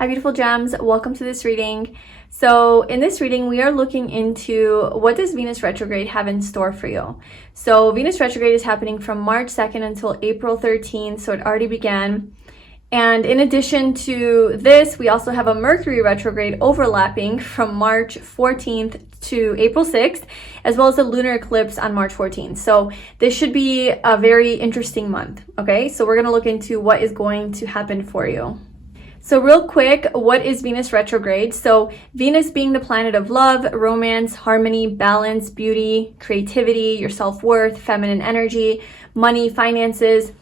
Hi beautiful gems, welcome to this reading. So in this reading, we are looking into what does Venus retrograde have in store for you. So Venus retrograde is happening from March 2nd until April 13th, so it already began. And in addition to this, we also have a Mercury retrograde overlapping from March 14th to April 6th, as well as a lunar eclipse on March 14th. So this should be a very interesting month, okay? So we're gonna look into what is going to happen for you. So real quick, what is Venus retrograde? So Venus being the planet of love, romance, harmony, balance, beauty, creativity, your self-worth, feminine energy, money, finances.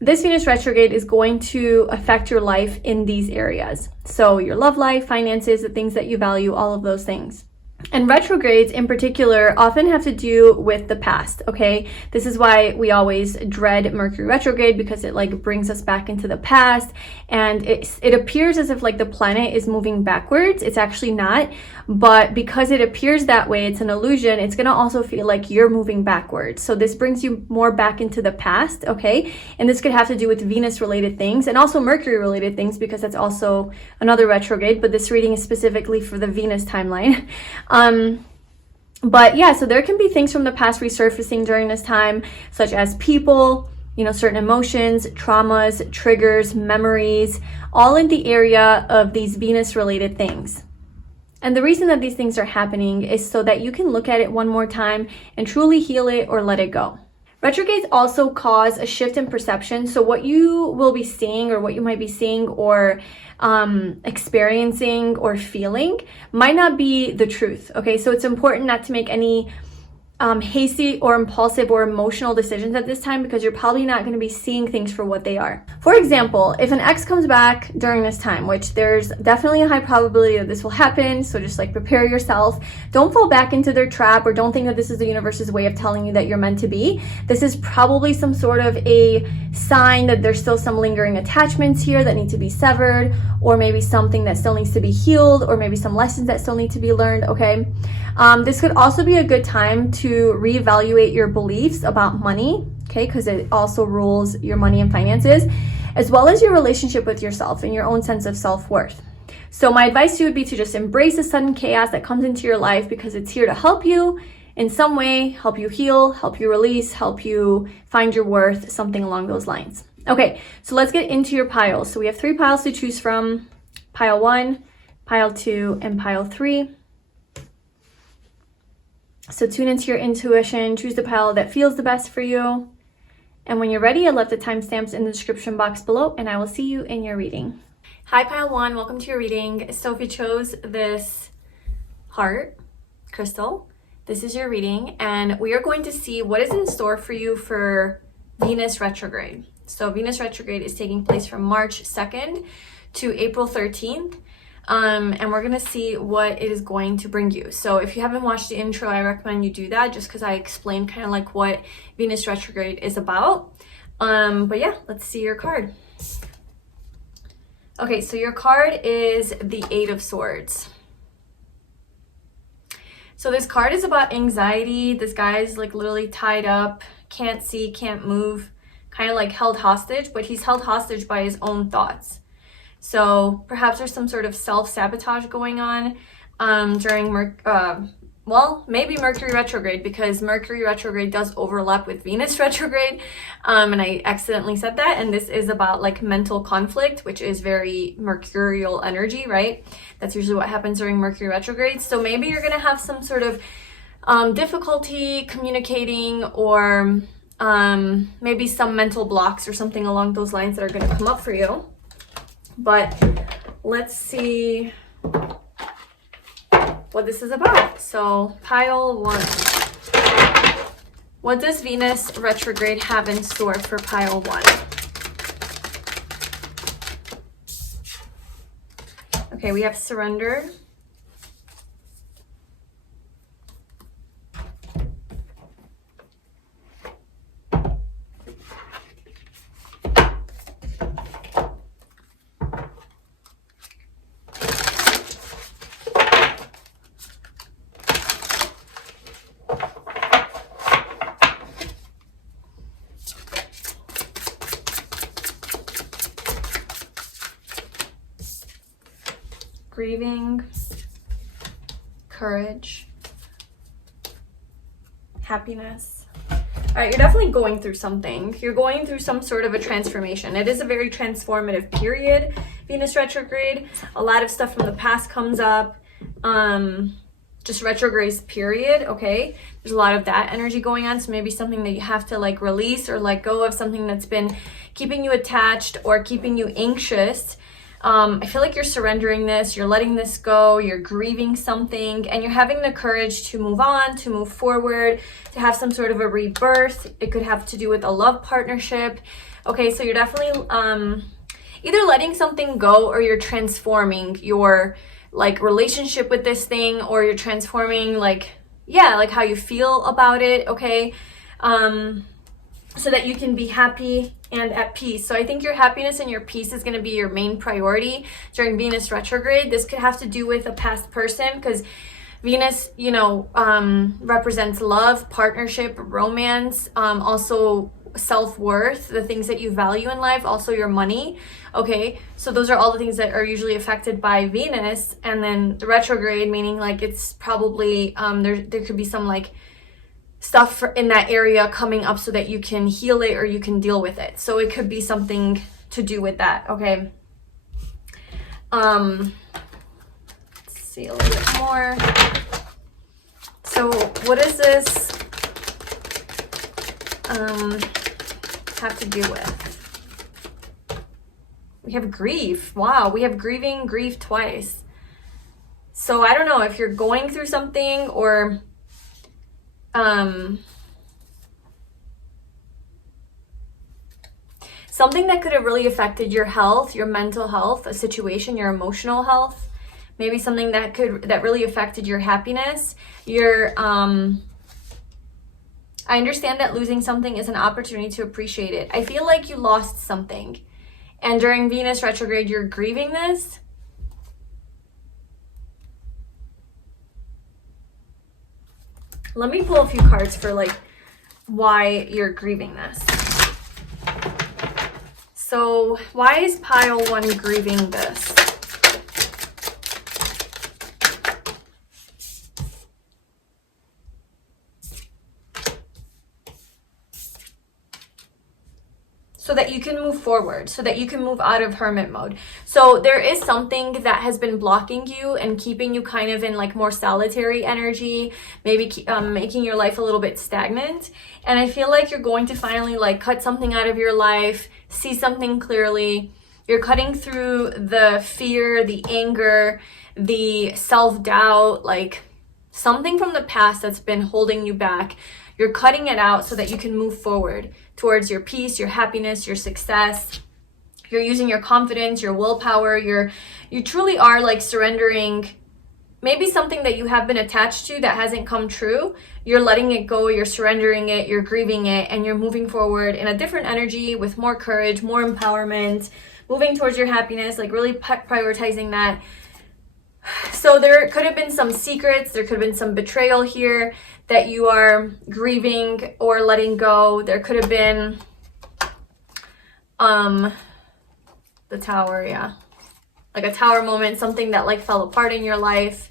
This Venus retrograde is going to affect your life in these areas. So your love life, finances, the things that you value, all of those things. And retrogrades in particular often have to do with the past, okay? This is why we always dread Mercury retrograde, because it like brings us back into the past, and it appears as if like the planet is moving backwards. It's actually not, but because it appears that way, it's an illusion. It's gonna also feel like you're moving backwards. So this brings you more back into the past, okay? And this could have to do with Venus related things and also Mercury related things, because that's also another retrograde, but this reading is specifically for the Venus timeline. But yeah, so there can be things from the past resurfacing during this time, such as people, you know, certain emotions, traumas, triggers, memories, all in the area of these Venus related things. And the reason that these things are happening is so that you can look at it one more time and truly heal it or let it go. Retrogrades also cause a shift in perception. So what you will be seeing, or what you might be seeing or experiencing or feeling, might not be the truth, okay? So it's important not to make any hasty or impulsive or emotional decisions at this time, because you're probably not going to be seeing things for what they are. For example, if an ex comes back during this time, which there's definitely a high probability that this will happen, so just like prepare yourself. Don't fall back into their trap, or don't think that this is the universe's way of telling you that you're meant to be. This is probably some sort of a sign that there's still some lingering attachments here that need to be severed, or maybe something that still needs to be healed, or maybe some lessons that still need to be learned, okay? This could also be a good time to reevaluate your beliefs about money, okay, because it also rules your money and finances, as well as your relationship with yourself and your own sense of self-worth. So my advice to you would be to just embrace the sudden chaos that comes into your life, because it's here to help you in some way, help you heal, help you release, help you find your worth, something along those lines. Okay, so let's get into your piles. So we have 3 piles to choose from: pile 1, pile 2, and pile 3. So tune into your intuition, choose the pile that feels the best for you. And when you're ready, I left the timestamps in the description box below, and I will see you in your reading. Hi pile 1, welcome to your reading. So if you chose this heart crystal, this is your reading, and we are going to see what is in store for you for Venus retrograde. So Venus retrograde is taking place from March 2nd to April 13th. And we're gonna see what it is going to bring you. So if you haven't watched the intro, I recommend you do that, just because I explained kind of like what Venus retrograde is about. But yeah, let's see your card. Okay, so your card is the 8 of Swords. So this card is about anxiety. This guy is like literally tied up, can't see, can't move, kind of like held hostage, but he's held hostage by his own thoughts. So perhaps there's some sort of self-sabotage going on during, maybe Mercury retrograde, because Mercury retrograde does overlap with Venus retrograde. And I accidentally said that. And this is about like mental conflict, which is very mercurial energy, right? That's usually what happens during Mercury retrograde. So maybe you're going to have some sort of difficulty communicating, or maybe some mental blocks or something along those lines that are going to come up for you. But let's see what this is about. So pile 1. What does Venus retrograde have in store for pile 1? Okay, we have surrender. grieving, courage, happiness. All right, you're definitely going through something. You're going through some sort of a transformation. It is a very transformative period, Venus retrograde. A lot of stuff from the past comes up. Just retrograde period, okay? There's a lot of that energy going on, so maybe something that you have to like release or let go of, something that's been keeping you attached or keeping you anxious. I feel like you're surrendering this, you're letting this go, you're grieving something, and you're having the courage to move on, to move forward, to have some sort of a rebirth. It could have to do with a love partnership. Okay, so you're definitely either letting something go or you're transforming your like relationship with this thing, or you're transforming like, yeah, like how you feel about it, okay? So that you can be happy and at peace. So I think your happiness and your peace is going to be your main priority during Venus retrograde. This could have to do with a past person, because Venus, you know, represents love, partnership, romance, also self-worth, the things that you value in life, also your money. Okay, so those are all the things that are usually affected by Venus. And then the retrograde, meaning like it's probably there could be some like stuff in that area coming up so that you can heal it or you can deal with it. So it could be something to do with that. Okay, let's see a little bit more. So what does this have to do with? We have grief. Wow, we have grieving, grief twice. So I don't know if you're going through something or something that could have really affected your health, your mental health, a situation, your emotional health, maybe something that really affected your happiness. I understand that losing something is an opportunity to appreciate it. I feel like you lost something, and during Venus retrograde, you're grieving this. Let me pull a few cards for like why you're grieving this. So why is pile 1 grieving this? So that you can move forward, so that you can move out of hermit mode. So there is something that has been blocking you and keeping you kind of in like more solitary energy, maybe making your life a little bit stagnant. And I feel like you're going to finally like cut something out of your life, see something clearly. You're cutting through the fear, the anger, the self-doubt, like something from the past that's been holding you back. You're cutting it out so that you can move forward towards your peace, your happiness, your success. You're using your confidence, your willpower. You truly are like surrendering maybe something that you have been attached to that hasn't come true. You're letting it go, you're surrendering it, you're grieving it, and you're moving forward in a different energy with more courage, more empowerment, moving towards your happiness, like really prioritizing that. So there could have been some secrets, there could have been some betrayal here that you are grieving or letting go. There could have been the tower, yeah. Like a tower moment, something that like fell apart in your life.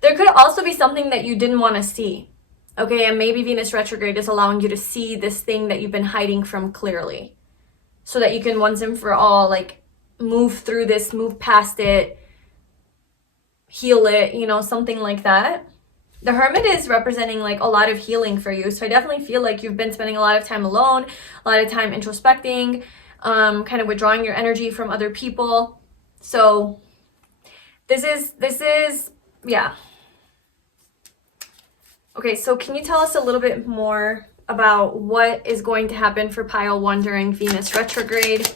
There could also be something that you didn't want to see. Okay, and maybe Venus retrograde is allowing you to see this thing that you've been hiding from clearly, so that you can once and for all like move through this, move past it, heal it, you know, something like that. The Hermit is representing like a lot of healing for you. So I definitely feel like you've been spending a lot of time alone, a lot of time introspecting, kind of withdrawing your energy from other people. So this is, yeah. Okay, so can you tell us a little bit more about what is going to happen for pile 1 during Venus retrograde?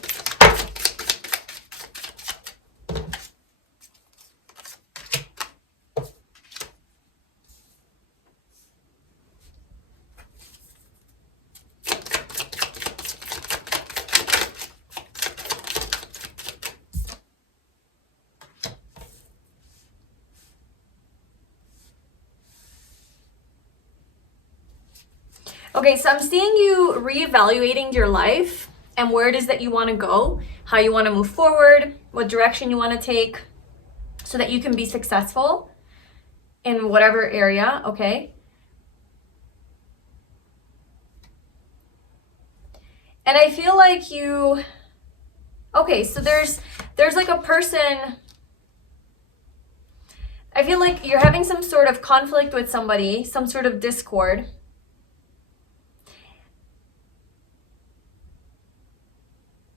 Okay, so I'm seeing you reevaluating your life and where it is that you want to go how you want to move forward, what direction you want to take, so that you can be successful in whatever area, okay? And I feel like you, okay, so there's like a person, I feel like you're having some sort of conflict with somebody, some sort of discord.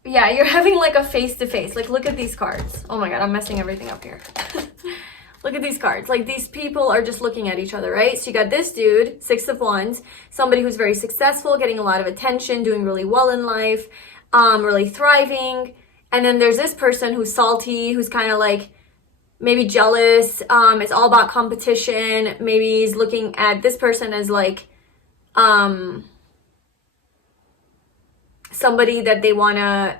Yeah, you're having like a face-to-face. Like, look at these cards. Oh my God, I'm messing everything up here. Look at these cards. Like, these people are just looking at each other, right? So you got this dude, 6 of Wands, somebody who's very successful, getting a lot of attention, doing really well in life, really thriving. And then there's this person who's salty, who's kind of like maybe jealous. It's all about competition. Maybe he's looking at this person as like somebody that they want to,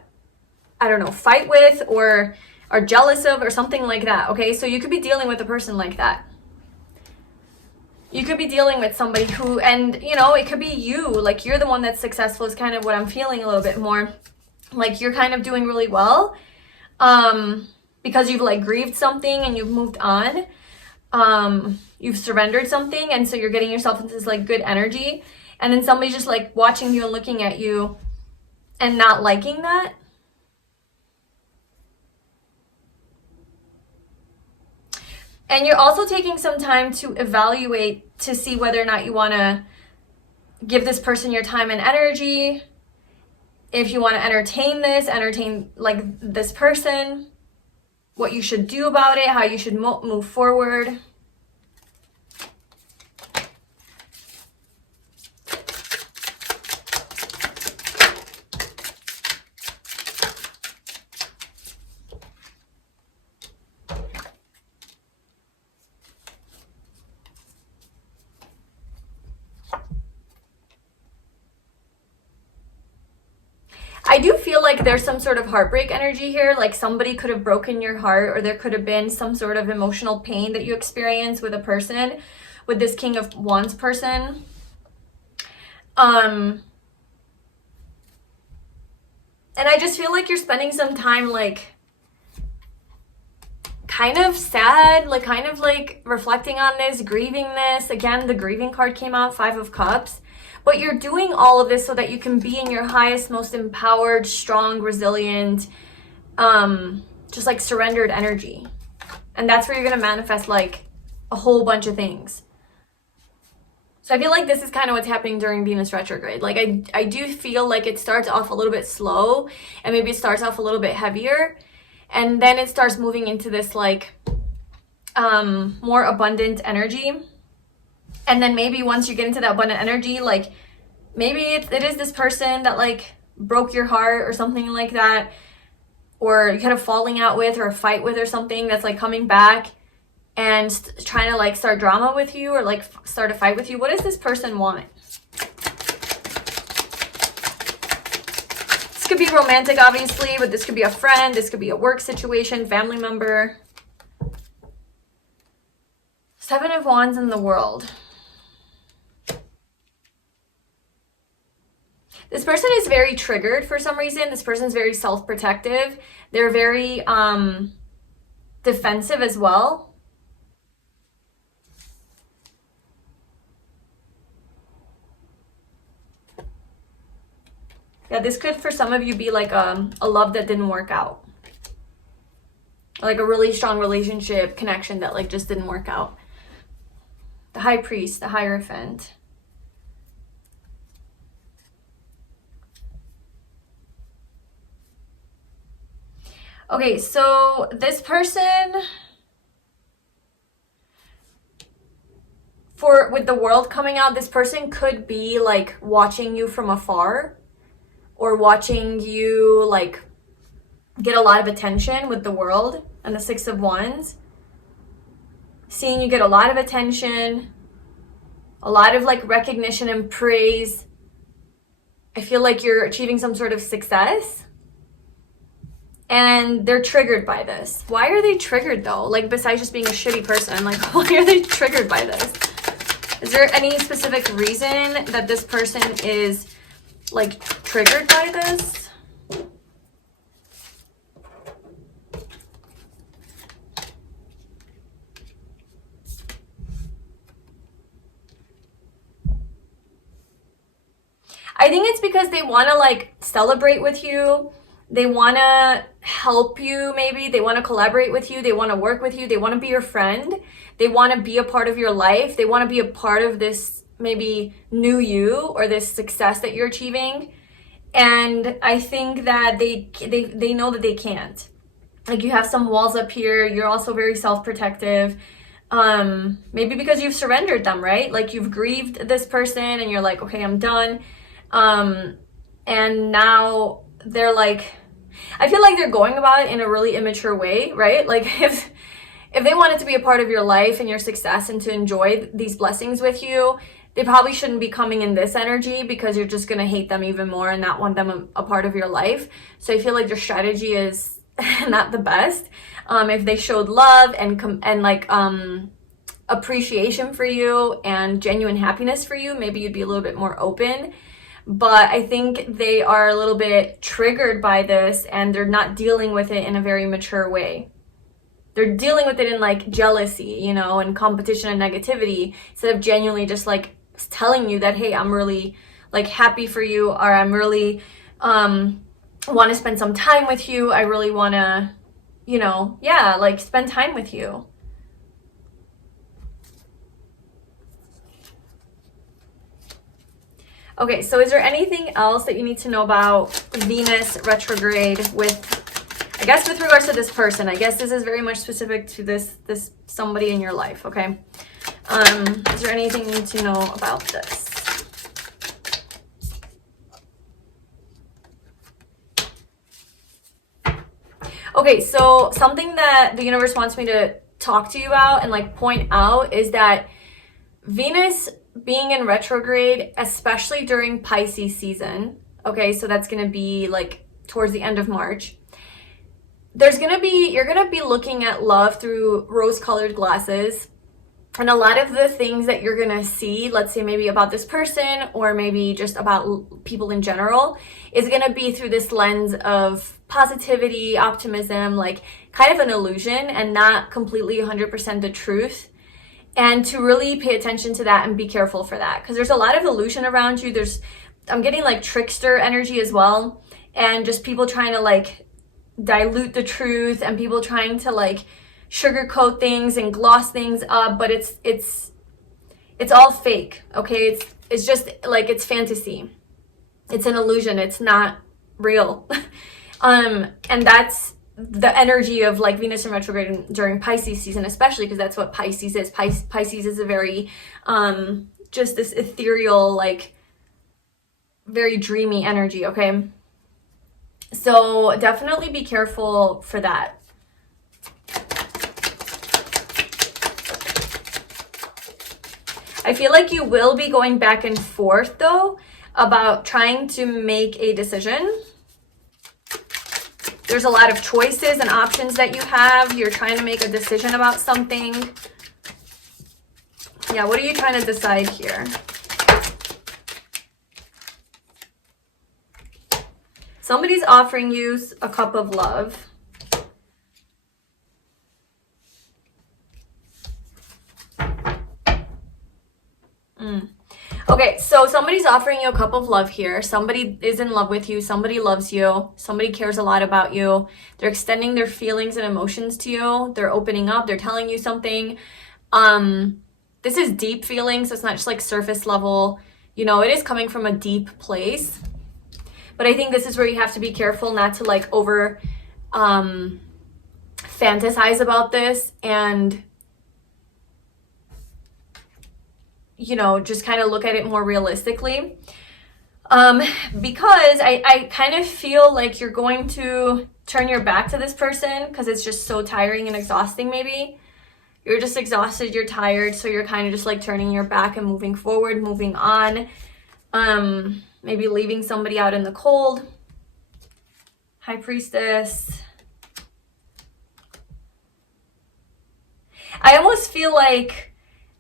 I don't know, fight with or are jealous of or something like that, okay? So you could be dealing with a person like that. You could be dealing with somebody who, and you know, it could be you, like you're the one that's successful is kind of what I'm feeling a little bit more. Like you're kind of doing really well because you've like grieved something and you've moved on. You've surrendered something, and so you're getting yourself into this like good energy, and then somebody's just like watching you and looking at you and not liking that. And you're also taking some time to evaluate to see whether or not you want to give this person your time and energy. If you want to entertain like this person, what you should do about it, how you should move forward. I do feel like there's some sort of heartbreak energy here, like somebody could have broken your heart, or there could have been some sort of emotional pain that you experience with a person, with this King of Wands person. And I just feel like you're spending some time like kind of sad, like kind of like reflecting on this, grieving this. Again, the grieving card came out, 5 of Cups. But you're doing all of this so that you can be in your highest, most empowered, strong, resilient, just like surrendered energy. And that's where you're going to manifest like a whole bunch of things. So I feel like this is kind of what's happening during Venus retrograde. Like I do feel like it starts off a little bit slow, and maybe it starts off a little bit heavier, and then it starts moving into this like more abundant energy. And then maybe once you get into that abundant energy, like maybe it is this person that like broke your heart or something like that, or you kind of falling out with or a fight with or something that's like coming back and trying to like start drama with you or like start a fight with you. What does this person want? This could be romantic, obviously, but this could be a friend. This could be a work situation, family member. 7 of Wands in the World. This person is very triggered for some reason. This person is very self-protective. They're very defensive as well. Yeah, this could for some of you be like a love that didn't work out. Like a really strong relationship connection that like just didn't work out. The High Priest, the Hierophant. Okay, so this person, with the World coming out, this person could be like watching you from afar, or watching you like get a lot of attention with the World and the 6 of Wands. Seeing you get a lot of attention, a lot of like recognition and praise. I feel like you're achieving some sort of success. And they're triggered by this. Why are they triggered though? Like besides just being a shitty person, like why are they triggered by this? Is there any specific reason that this person is like triggered by this? I think it's because they want to like celebrate with you. They want to help you, maybe. They want to collaborate with you. They want to work with you. They want to be your friend. They want to be a part of your life. They want to be a part of this maybe new you or this success that you're achieving. And I think that they know that they can't. Like, you have some walls up here. You're also very self-protective. Maybe because you've surrendered them, right? Like, you've grieved this person and you're like, okay, I'm done. And now they're like, I feel like they're going about it in a really immature way, right? Like, if they wanted to be a part of your life and your success and to enjoy these blessings with you, they probably shouldn't be coming in this energy, because you're just going to hate them even more and not want them a part of your life. So I feel like their strategy is not the best. If they showed love and like appreciation for you and genuine happiness for you, maybe you'd be a little bit more open. But I think they are a little bit triggered by this, and they're not dealing with it in a very mature way. They're dealing with it in like jealousy, you know, and competition and negativity, instead of genuinely just like telling you that, hey, I'm really like happy for you, or I'm really want to spend some time with you. I really want to, you know, yeah, like spend time with you. Okay, so is there anything else that you need to know about Venus retrograde with, I guess, with regards to this person? I guess this is very much specific to this somebody in your life, okay? Is there anything you need to know about this? Okay, so something that the universe wants me to talk to you about and like point out is that Venus being in retrograde, especially during Pisces season, okay, so that's going to be like towards the end of March, you're going to be looking at love through rose-colored glasses. And a lot of the things that you're going to see, let's say maybe about this person or maybe just about people in general, is going to be through this lens of positivity, optimism, like kind of an illusion and not completely 100% the truth. And to really pay attention to that and be careful for that, because there's a lot of illusion around you. I'm getting like trickster energy as well, and just people trying to like dilute the truth, and people trying to like sugarcoat things and gloss things up, but it's all fake, okay? It's just like, it's fantasy. It's an illusion. It's not real. And that's the energy of like Venus in retrograde during Pisces season, especially because that's what Pisces is. Pisces is a very just this ethereal, like very dreamy energy, okay? So definitely be careful for that. I feel like you will be going back and forth though about trying to make a decision. There's a lot of choices and options that you have. You're trying to make a decision about something. Yeah, what are you trying to decide here? Somebody's offering you a cup of love. Okay, so somebody's offering you a cup of love here. Somebody is in love with you. Somebody loves you. Somebody cares a lot about you. They're extending their feelings and emotions to you. They're opening up. They're telling you something. This is deep feelings. So it's not just like surface level. You know, it is coming from a deep place. But I think this is where you have to be careful not to like over fantasize about this and, you know, just kind of look at it more realistically. Because I kind of feel like you're going to turn your back to this person because it's just so tiring and exhausting. Maybe you're just exhausted, you're tired, so you're kind of just like turning your back and moving forward, moving on. Maybe leaving somebody out in the cold. High Priestess. I almost feel like,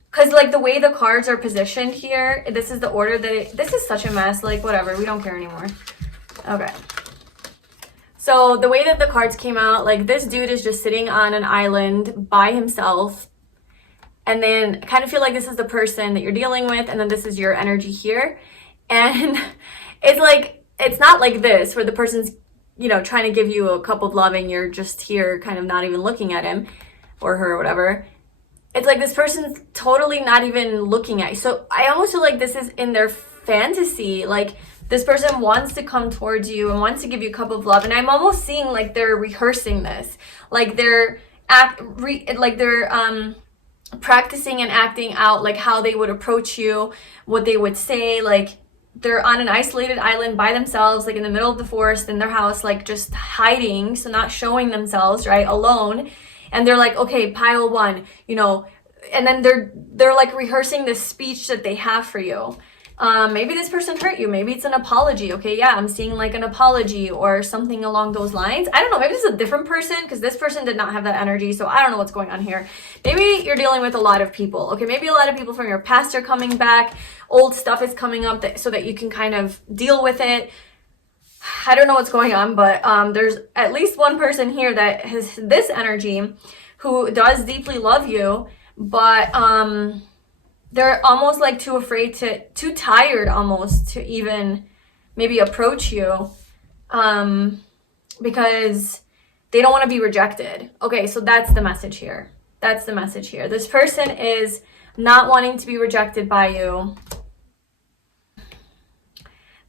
because like the way the cards are positioned here, this is the order that this is such a mess. Like, whatever, we don't care anymore. Okay. So the way that the cards came out, like this dude is just sitting on an island by himself. And then I kind of feel like this is the person that you're dealing with. And then this is your energy here. And it's like, it's not like this where the person's, you know, trying to give you a cup of love and you're just here kind of not even looking at him or her or whatever. It's like this person's totally not even looking at you. So I almost feel like this is in their fantasy. Like this person wants to come towards you and wants to give you a cup of love. And I'm almost seeing like they're rehearsing this. Like they're practicing and acting out like how they would approach you, what they would say. Like they're on an isolated island by themselves, like in the middle of the forest in their house, like just hiding, so not showing themselves, right, alone. And they're like, okay, pile one, you know, and then they're like rehearsing this speech that they have for you. Maybe this person hurt you. Maybe it's an apology. Okay, yeah, I'm seeing like an apology or something along those lines. I don't know. Maybe this is a different person because this person did not have that energy. So I don't know what's going on here. Maybe you're dealing with a lot of people. Okay, maybe a lot of people from your past are coming back. Old stuff is coming up so that you can kind of deal with it. I don't know what's going on, but there's at least one person here that has this energy who does deeply love you, but they're almost like too afraid too tired almost to even maybe approach you because they don't want to be rejected. Okay, so that's the message here. That's the message here. This person is not wanting to be rejected by you.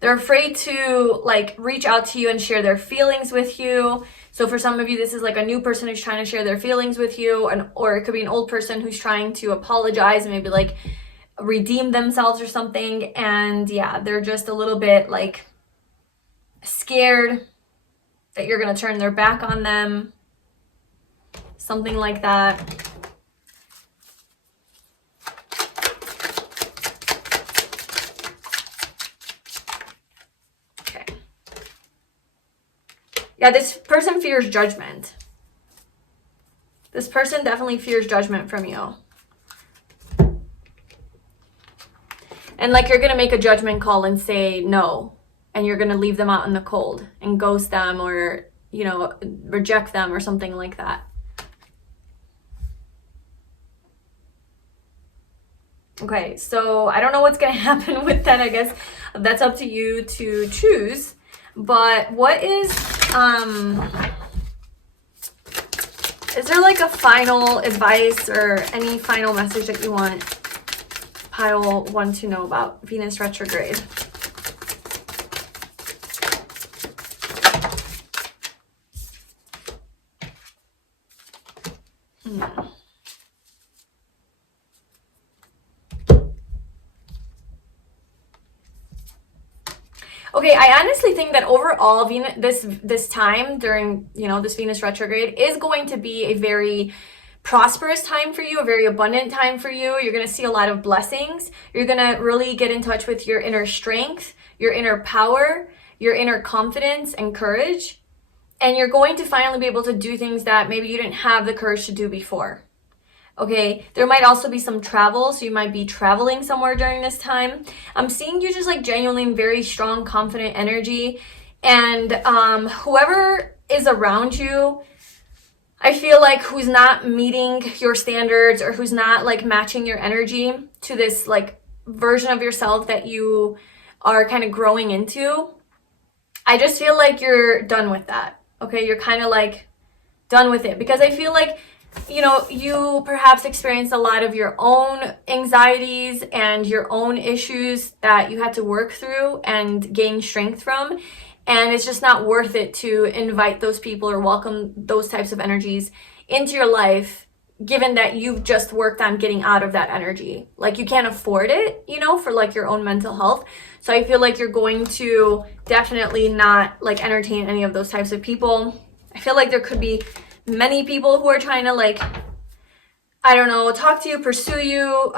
They're afraid to like reach out to you and share their feelings with you. So for some of you, this is like a new person who's trying to share their feelings with you, or it could be an old person who's trying to apologize and maybe like redeem themselves or something. And yeah, they're just a little bit like scared that you're going to turn their back on them. Something like that. Yeah, this person fears judgment. This person definitely fears judgment from you. And like you're going to make a judgment call and say no. And you're going to leave them out in the cold and ghost them or, you know, reject them or something like that. Okay, so I don't know what's going to happen with that. I guess that's up to you to choose. But what is there like a final advice or any final message that you want pile one to know about Venus retrograde? Okay, I honestly think that overall, this time during, you know, this Venus retrograde is going to be a very prosperous time for you, a very abundant time for you. You're going to see a lot of blessings. You're going to really get in touch with your inner strength, your inner power, your inner confidence and courage. And you're going to finally be able to do things that maybe you didn't have the courage to do before. Okay, there might also be some travel, so you might be traveling somewhere during this time. I'm seeing you just like genuinely in very strong, confident energy. And whoever is around you, I feel like who's not meeting your standards or who's not like matching your energy to this like version of yourself that you are kind of growing into, I just feel like you're done with that. Okay, you're kind of like done with it because I feel like, you know, you perhaps experienced a lot of your own anxieties and your own issues that you had to work through and gain strength from. And it's just not worth it to invite those people or welcome those types of energies into your life, given that you've just worked on getting out of that energy. Like you can't afford it, you know, for like your own mental health. So I feel like you're going to definitely not like entertain any of those types of people. I feel like there could be many people who are trying to like, I don't know, talk to you, pursue you,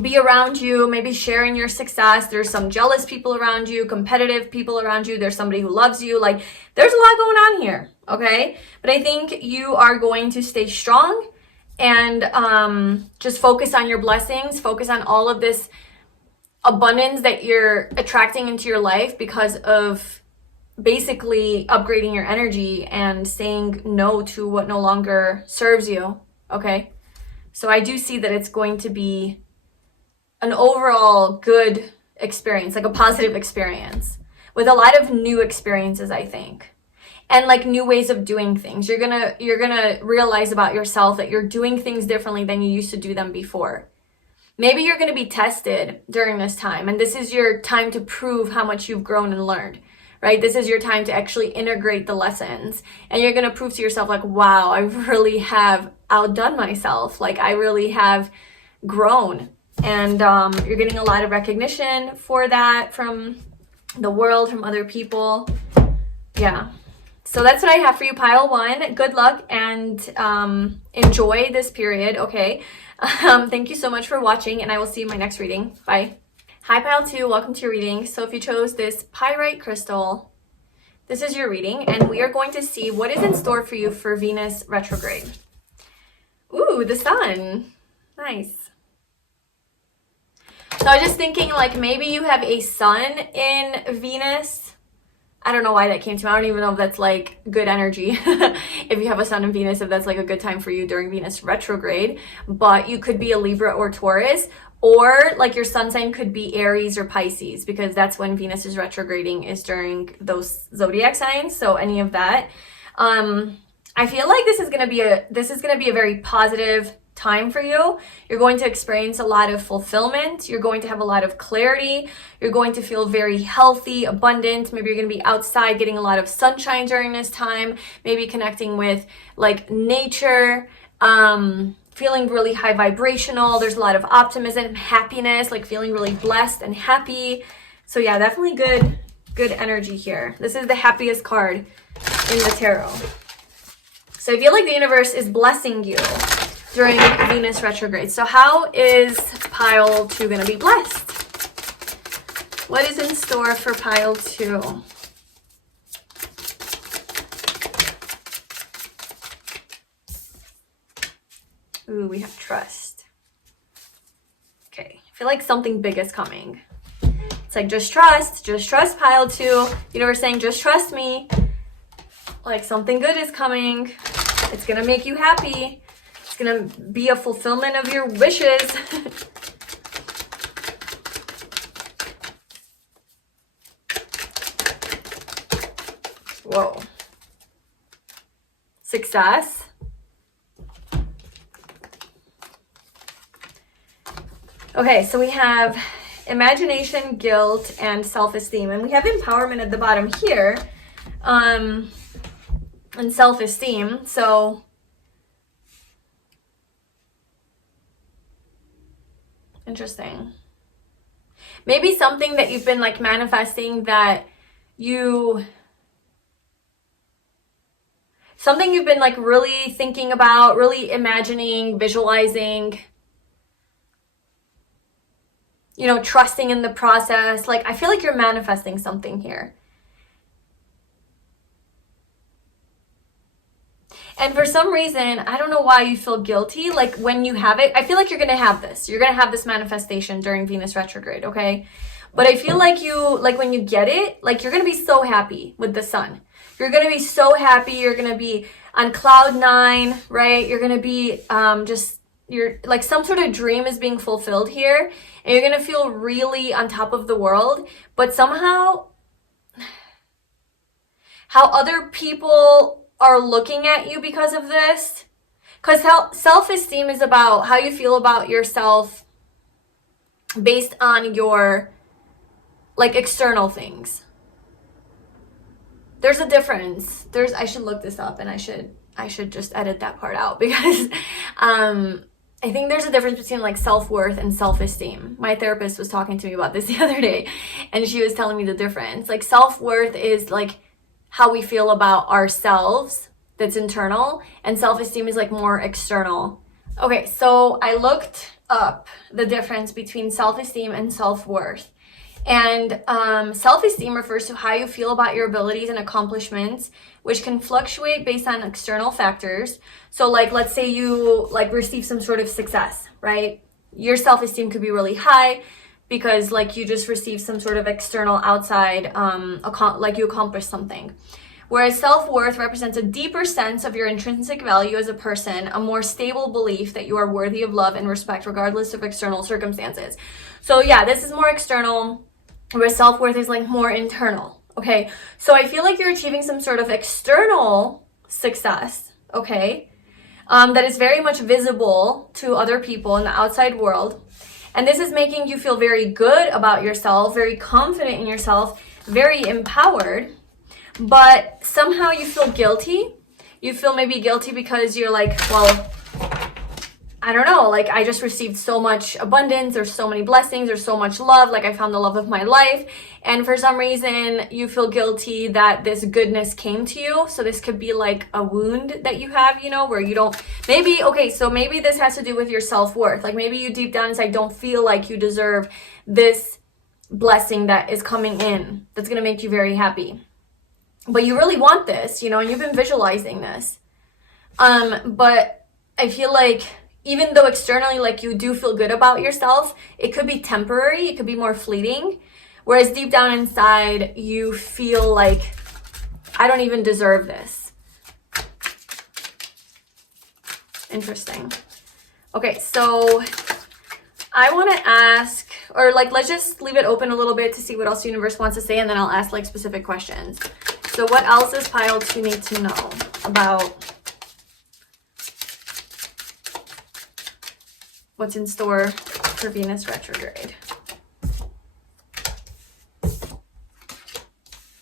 be around you, maybe sharing your success. There's some jealous people around you, competitive people around you. There's somebody who loves you. Like there's a lot going on here. Okay. But I think you are going to stay strong and just focus on your blessings, focus on all of this abundance that you're attracting into your life because of basically upgrading your energy and saying no to what no longer serves you. Okay. So I do see that it's going to be an overall good experience, like a positive experience with a lot of new experiences, I think. And like new ways of doing things. You're gonna realize about yourself that you're doing things differently than you used to do them before. Maybe you're gonna be tested during this time, and this is your time to prove how much you've grown and learned, right? This is your time to actually integrate the lessons, and you're gonna prove to yourself like, wow, I really have outdone myself. Like I really have grown, and you're getting a lot of recognition for that from the world, from other people. Yeah. So that's what I have for you, pile 1. Good luck and enjoy this period, okay? Thank you so much for watching, and I will see you in my next reading. Bye. Hi, pile 2. Welcome to your reading. So if you chose this pyrite crystal, this is your reading, and we are going to see what is in store for you for Venus retrograde. Ooh, the sun. Nice. So I was just thinking, like, maybe you have a sun in Venus. I don't know why that came to me. I don't even know if that's like good energy. If you have a sun in Venus, if that's like a good time for you during Venus retrograde. But you could be a Libra or Taurus, or like your sun sign could be Aries or Pisces, because that's when Venus is retrograding, is during those zodiac signs. So any of that. I feel like this is gonna be a very positive time for you. You're going to experience a lot of fulfillment. You're going to have a lot of clarity. You're going to feel very healthy, abundant. Maybe you're going to be outside getting a lot of sunshine during this time, maybe connecting with like nature, feeling really high vibrational. There's a lot of optimism, happiness, like feeling really blessed and happy. So yeah, definitely good energy here. This is the happiest card in the tarot. So I feel like the universe is blessing you during Venus retrograde. So how is pile 2 going to be blessed? What is in store for pile 2? Ooh, we have trust. Okay, I feel like something big is coming. It's like, just trust pile 2. Universe saying, just trust me. Like something good is coming. It's going to make you happy. Gonna be a fulfillment of your wishes. Whoa. Success. Okay, so we have imagination, guilt, and self-esteem, and we have empowerment at the bottom here, and self-esteem. So interesting. Maybe something that you've been like manifesting, something you've been like really thinking about, really imagining, visualizing, you know, trusting in the process. Like I feel like you're manifesting something here. And for some reason, I don't know why you feel guilty. Like when you have it, I feel like you're going to have this. You're going to have this manifestation during Venus retrograde, okay? But I feel like when you get it, like you're going to be so happy with the sun. You're going to be so happy. You're going to be on cloud 9, right? You're going to be you're like some sort of dream is being fulfilled here. And you're going to feel really on top of the world. But somehow, how other people are looking at you because of this, because self-esteem is about how you feel about yourself based on your like external things. There's a difference. I should look this up, and I should just edit that part out, because I think there's a difference between like self-worth and self-esteem. My therapist was talking to me about this the other day, and she was telling me the difference. Like self-worth is like how we feel about ourselves, that's internal, and self-esteem is like more external. Okay, so I looked up the difference between self-esteem and self-worth. And self-esteem refers to how you feel about your abilities and accomplishments, which can fluctuate based on external factors. So like, let's say you like receive some sort of success, right? Your self-esteem could be really high because like you just received some sort of external outside, like you accomplished something. Whereas self-worth represents a deeper sense of your intrinsic value as a person, a more stable belief that you are worthy of love and respect regardless of external circumstances. So yeah, this is more external. where self-worth is like more internal. Okay, so I feel like you're achieving some sort of external success, okay, that is very much visible to other people in the outside world. And this is making you feel very good about yourself, very confident in yourself, very empowered. But somehow you feel guilty. You feel maybe guilty because you're like, well, I don't know, like I just received so much abundance, there's so many blessings, there's so much love, like I found the love of my life. And for some reason you feel guilty that this goodness came to you. So this could be like a wound that you have, you know, where you don't, maybe, okay, so maybe this has to do with your self-worth. Like maybe you deep down inside don't feel like you deserve this blessing that is coming in, that's gonna make you very happy. But you really want this, you know, and you've been visualizing this. But I feel like even though externally, like you do feel good about yourself, it could be temporary, it could be more fleeting. Whereas deep down inside, you feel like, I don't even deserve this. Interesting. Okay, so I want to ask, or like, let's just leave it open a little bit to see what else the universe wants to say, and then I'll ask like specific questions. So what else does pile 2 need to know about what's in store for Venus retrograde?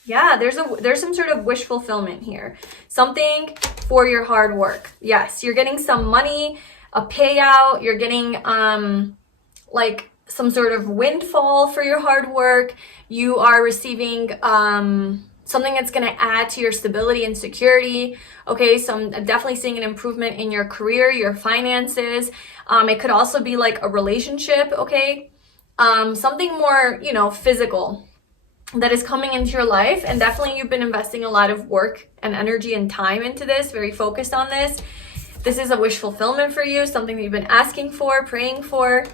Yeah, there's some sort of wish fulfillment here. Something for your hard work. Yes, you're getting some money, a payout, you're getting like some sort of windfall for your hard work. You are receiving something that's going to add to your stability and security. Okay, so I'm definitely seeing an improvement in your career, your finances. It could also be like a relationship, okay? Something more, you know, physical that is coming into your life. And definitely you've been investing a lot of work and energy and time into this, very focused on this. This is a wish fulfillment for you, something that you've been asking for, praying for.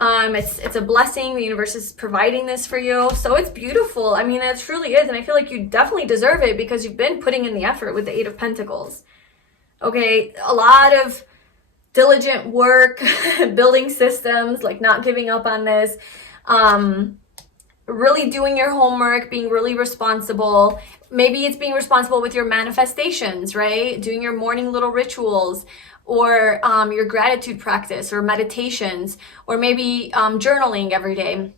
It's a blessing. The universe is providing this for you. So it's beautiful. I mean, it truly is. And I feel like you definitely deserve it because you've been putting in the effort with the 8 of Pentacles. Okay, a lot of diligent work, building systems, like not giving up on this, really doing your homework, being really responsible. Maybe it's being responsible with your manifestations, right? Doing your morning little rituals, or your gratitude practice, or meditations, or maybe journaling every day.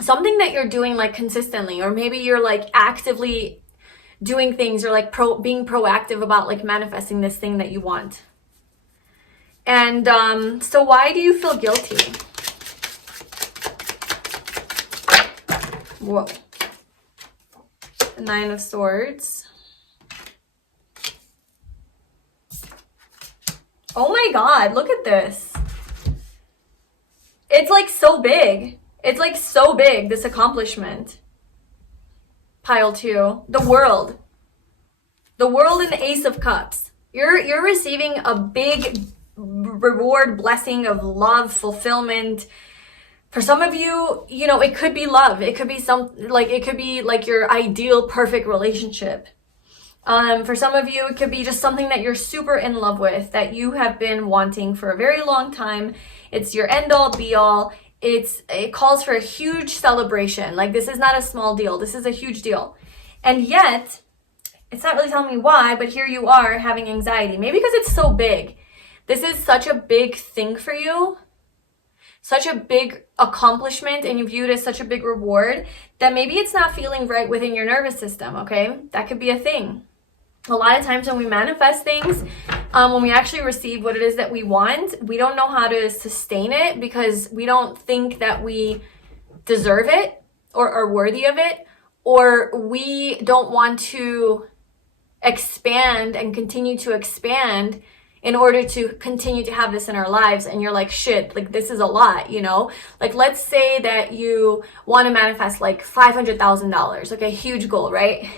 Something that you're doing like consistently, or maybe you're like actively doing things, or like being proactive about like manifesting this thing that you want. And so why do you feel guilty? Whoa. 9 of Swords. Oh my God, look at this. It's like so big. It's like so big, this accomplishment. Pile 2, the world. The world and the Ace of Cups. You're receiving a big reward, blessing of love, fulfillment. For some of you, you know, it could be love. It could be it could be like your ideal perfect relationship. For some of you, it could be just something that you're super in love with, that you have been wanting for a very long time. It's your end all be all. It calls for a huge celebration. Like, this is not a small deal. This is a huge deal. And yet, it's not really telling me why, but here you are having anxiety. Maybe because it's so big. This is such a big thing for you, such a big accomplishment, and you view it as such a big reward that maybe it's not feeling right within your nervous system, okay? That could be a thing. A lot of times when we manifest things, when we actually receive what it is that we want, we don't know how to sustain it because we don't think that we deserve it or are worthy of it, or we don't want to expand and continue to expand in order to continue to have this in our lives. And you're like, shit, like this is a lot, you know? Like, let's say that you want to manifest like $500,000, okay, huge goal, right?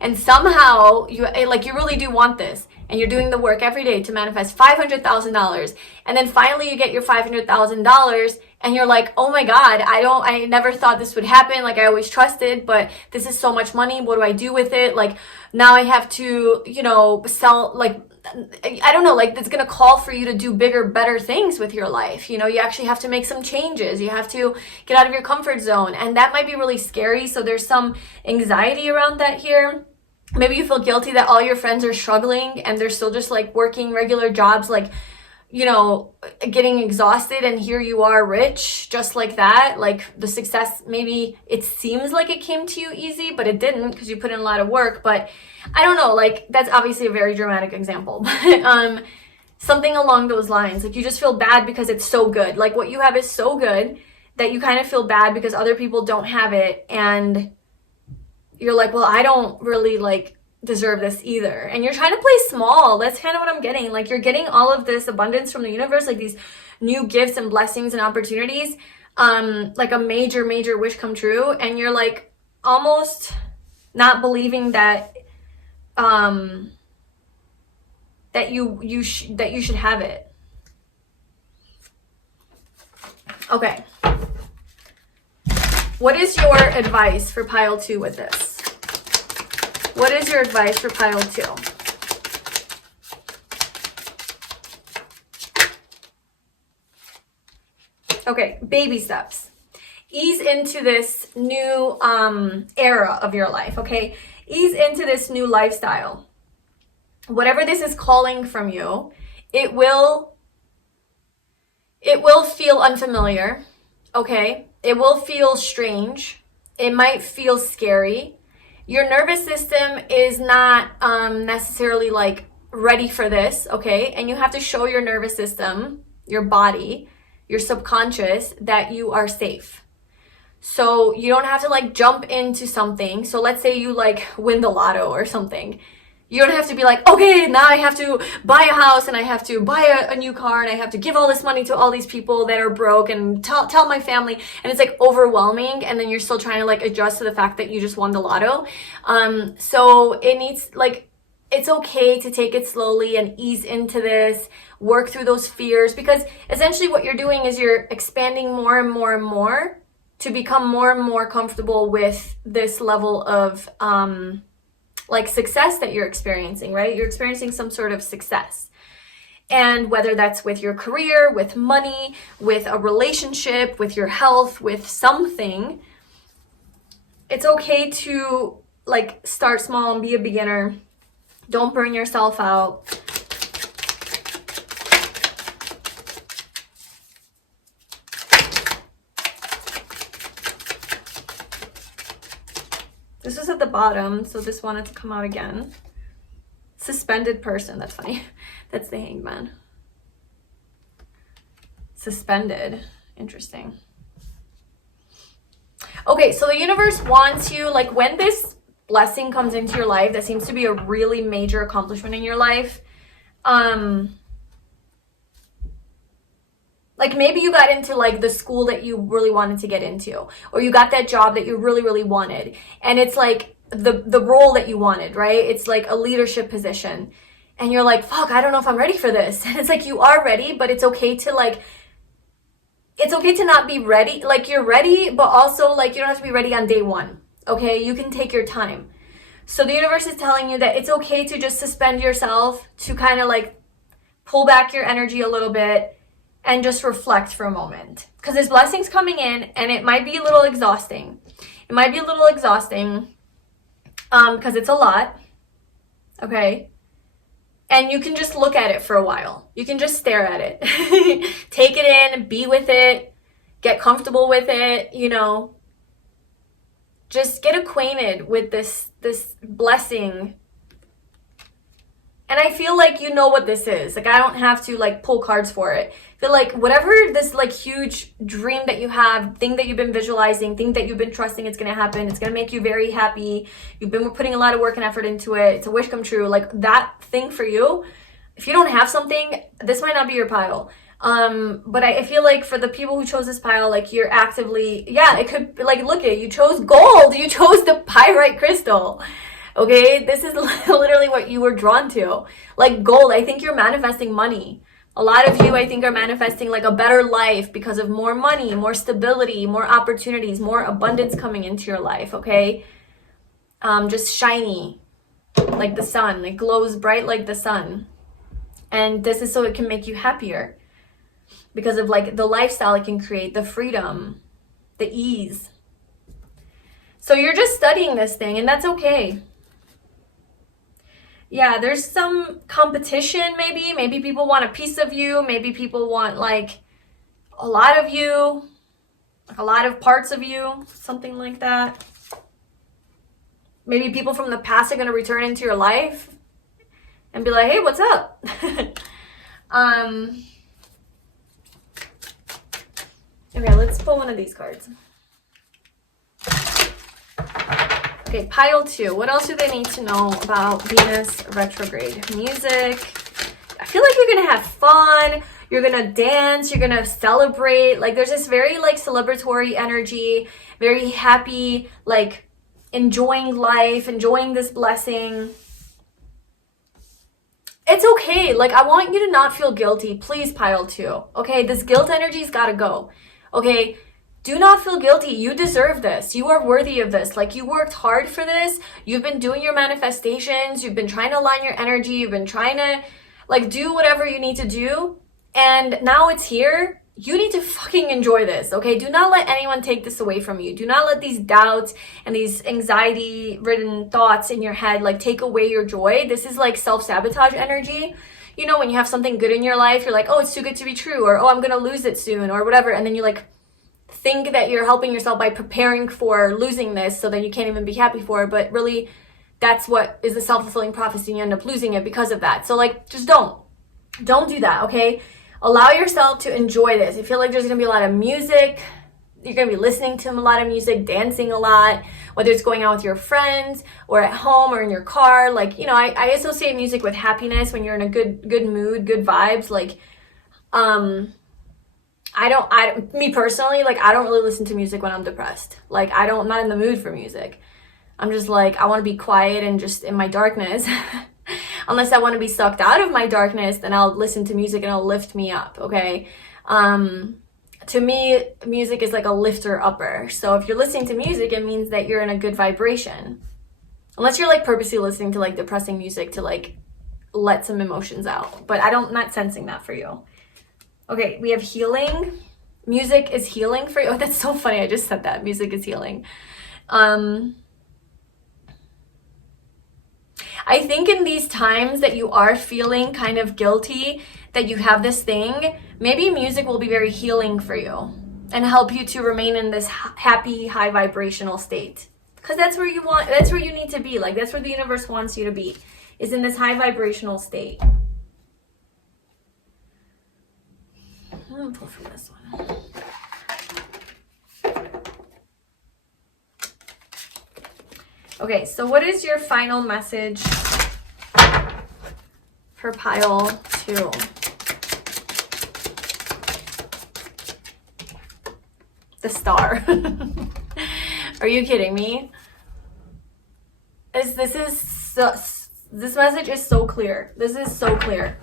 And somehow you really do want this, and you're doing the work every day to manifest $500,000, and then finally you get your $500,000 and you're like, oh my God, I never thought this would happen. Like, I always trusted, but this is so much money. What do I do with it? Like, now I have to, you know, sell, like, I don't know, like, it's going to call for you to do bigger, better things with your life. You know, you actually have to make some changes. You have to get out of your comfort zone, and that might be really scary. So there's some anxiety around that here. Maybe you feel guilty that all your friends are struggling and they're still just like working regular jobs, like, you know, getting exhausted, and here you are rich just like that. Like, the success, maybe it seems like it came to you easy, but it didn't, because you put in a lot of work. But I don't know, like, that's obviously a very dramatic example, but something along those lines. Like, you just feel bad because it's so good. Like, what you have is so good that you kind of feel bad because other people don't have it, and you're like, well, I don't really like deserve this either. And you're trying to play small. That's kind of what I'm getting. Like, you're getting all of this abundance from the universe, like these new gifts and blessings and opportunities, like a major wish come true, and you're like almost not believing that that you should have it. Okay, what is your advice for pile 2 with this? What is your advice for pile 2? Okay, baby steps. Ease into this new era of your life, okay? Ease into this new lifestyle. Whatever this is calling from you, it will feel unfamiliar, okay? It will feel strange. It might feel scary. Your nervous system is not necessarily like ready for this, okay? And you have to show your nervous system, your body, your subconscious, that you are safe. So you don't have to like jump into something. So let's say you like win the lotto or something. You don't have to be like, okay, now I have to buy a house and I have to buy a new car and I have to give all this money to all these people that are broke and tell my family. And it's like overwhelming. And then you're still trying to like adjust to the fact that you just won the lotto. So it needs like, it's okay to take it slowly and ease into this, work through those fears, because essentially what you're doing is you're expanding more and more and more to become more and more comfortable with this level of, like success that you're experiencing, right? You're experiencing some sort of success. And whether that's with your career, with money, with a relationship, with your health, with something, it's okay to like start small and be a beginner. Don't burn yourself out. This was at the bottom, so this wanted to come out again. Suspended person, that's funny. That's the Hanged Man. Suspended, interesting. Okay, so the universe wants you, like when this blessing comes into your life, that seems to be a really major accomplishment in your life. Like maybe you got into like the school that you really wanted to get into, or you got that job that you really wanted, and it's like the role that you wanted, right? It's like a leadership position, and you're like, fuck, I don't know if I'm ready for this. And it's like, you are ready, but it's okay to like, it's okay to not be ready. Like you're ready, but also like you don't have to be ready on day one, okay? You can take your time. So the universe is telling you that it's okay to just suspend yourself, to kind of like pull back your energy a little bit and just reflect for a moment, because this blessing's coming in and it might be a little exhausting. It might be a little exhausting because it's a lot, okay? And you can just look at it for a while. You can just stare at it. Take it in, be with it, get comfortable with it, you know. Just get acquainted with this blessing. And I feel like you know what this is. Like I don't have to like pull cards for it. I feel like whatever this like huge dream that you have, thing that you've been visualizing, thing that you've been trusting it's going to happen, it's going to make you very happy. You've been putting a lot of work and effort into it. It's a wish come true. Like that thing for you, if you don't have something, this might not be your pile. But I feel like for the people who chose this pile, like you're actively, yeah, it could like, look at, you chose gold. You chose the pyrite crystal. Okay, this is literally what you were drawn to. Like gold, I think you're manifesting money. A lot of you, I think, are manifesting like a better life because of more money, more stability, more opportunities, more abundance coming into your life, okay? Just shiny, like the sun. It glows bright like the sun. And this is so it can make you happier because of like the lifestyle it can create, the freedom, the ease. So you're just studying this thing, and that's okay. Yeah, there's some competition maybe. Maybe people want a piece of you. Maybe people want like a lot of you, like a lot of parts of you, something like that. Maybe people from the past are going to return into your life and be like, hey, what's up? Okay, let's pull one of these cards. Okay, pile 2. What else do they need to know about Venus retrograde? Music. I feel like you're going to have fun. You're going to dance. You're going to celebrate. Like there's this very like celebratory energy, very happy, like enjoying life, enjoying this blessing. It's okay. Like I want you to not feel guilty. Please, pile 2. Okay, this guilt energy's got to go. Okay, do not feel guilty. You deserve this. You are worthy of this. Like you worked hard for this. You've been doing your manifestations. You've been trying to align your energy. You've been trying to like do whatever you need to do. And now it's here. You need to fucking enjoy this. Okay. Do not let anyone take this away from you. Do not let these doubts and these anxiety ridden thoughts in your head like take away your joy. This is like self-sabotage energy. You know, when you have something good in your life, you're like, oh, it's too good to be true, or oh, I'm going to lose it soon, or whatever. And then you like think that you're helping yourself by preparing for losing this so that you can't even be happy for it, but really that's what is the self-fulfilling prophecy, and you end up losing it because of that. So like just don't do that. Okay, allow yourself to enjoy this. I feel like there's gonna be a lot of music. You're gonna be listening to a lot of music, dancing a lot, whether it's going out with your friends or at home or in your car. Like, you know, I associate music with happiness. When you're in a good mood, good vibes. Like me personally, like I don't really listen to music when I'm depressed. Like I'm not in the mood for music. I'm just like, I want to be quiet and just in my darkness. Unless I want to be sucked out of my darkness, then I'll listen to music and it'll lift me up. Okay. To me, music is like a lifter upper. So if you're listening to music, it means that you're in a good vibration. Unless you're like purposely listening to like depressing music to like let some emotions out. But I'm not sensing that for you. Okay, we have healing. Music is healing for you. Oh, that's so funny. I just said that. Music is healing. I think in these times that you are feeling kind of guilty that you have this thing, maybe music will be very healing for you and help you to remain in this happy, high vibrational state. Because that's where you need to be. Like that's where the universe wants you to be, is in this high vibrational state. I'm gonna pull from this one. Okay, so what is your final message for pile 2? The star. Are you kidding me? This message is so clear. This is so clear.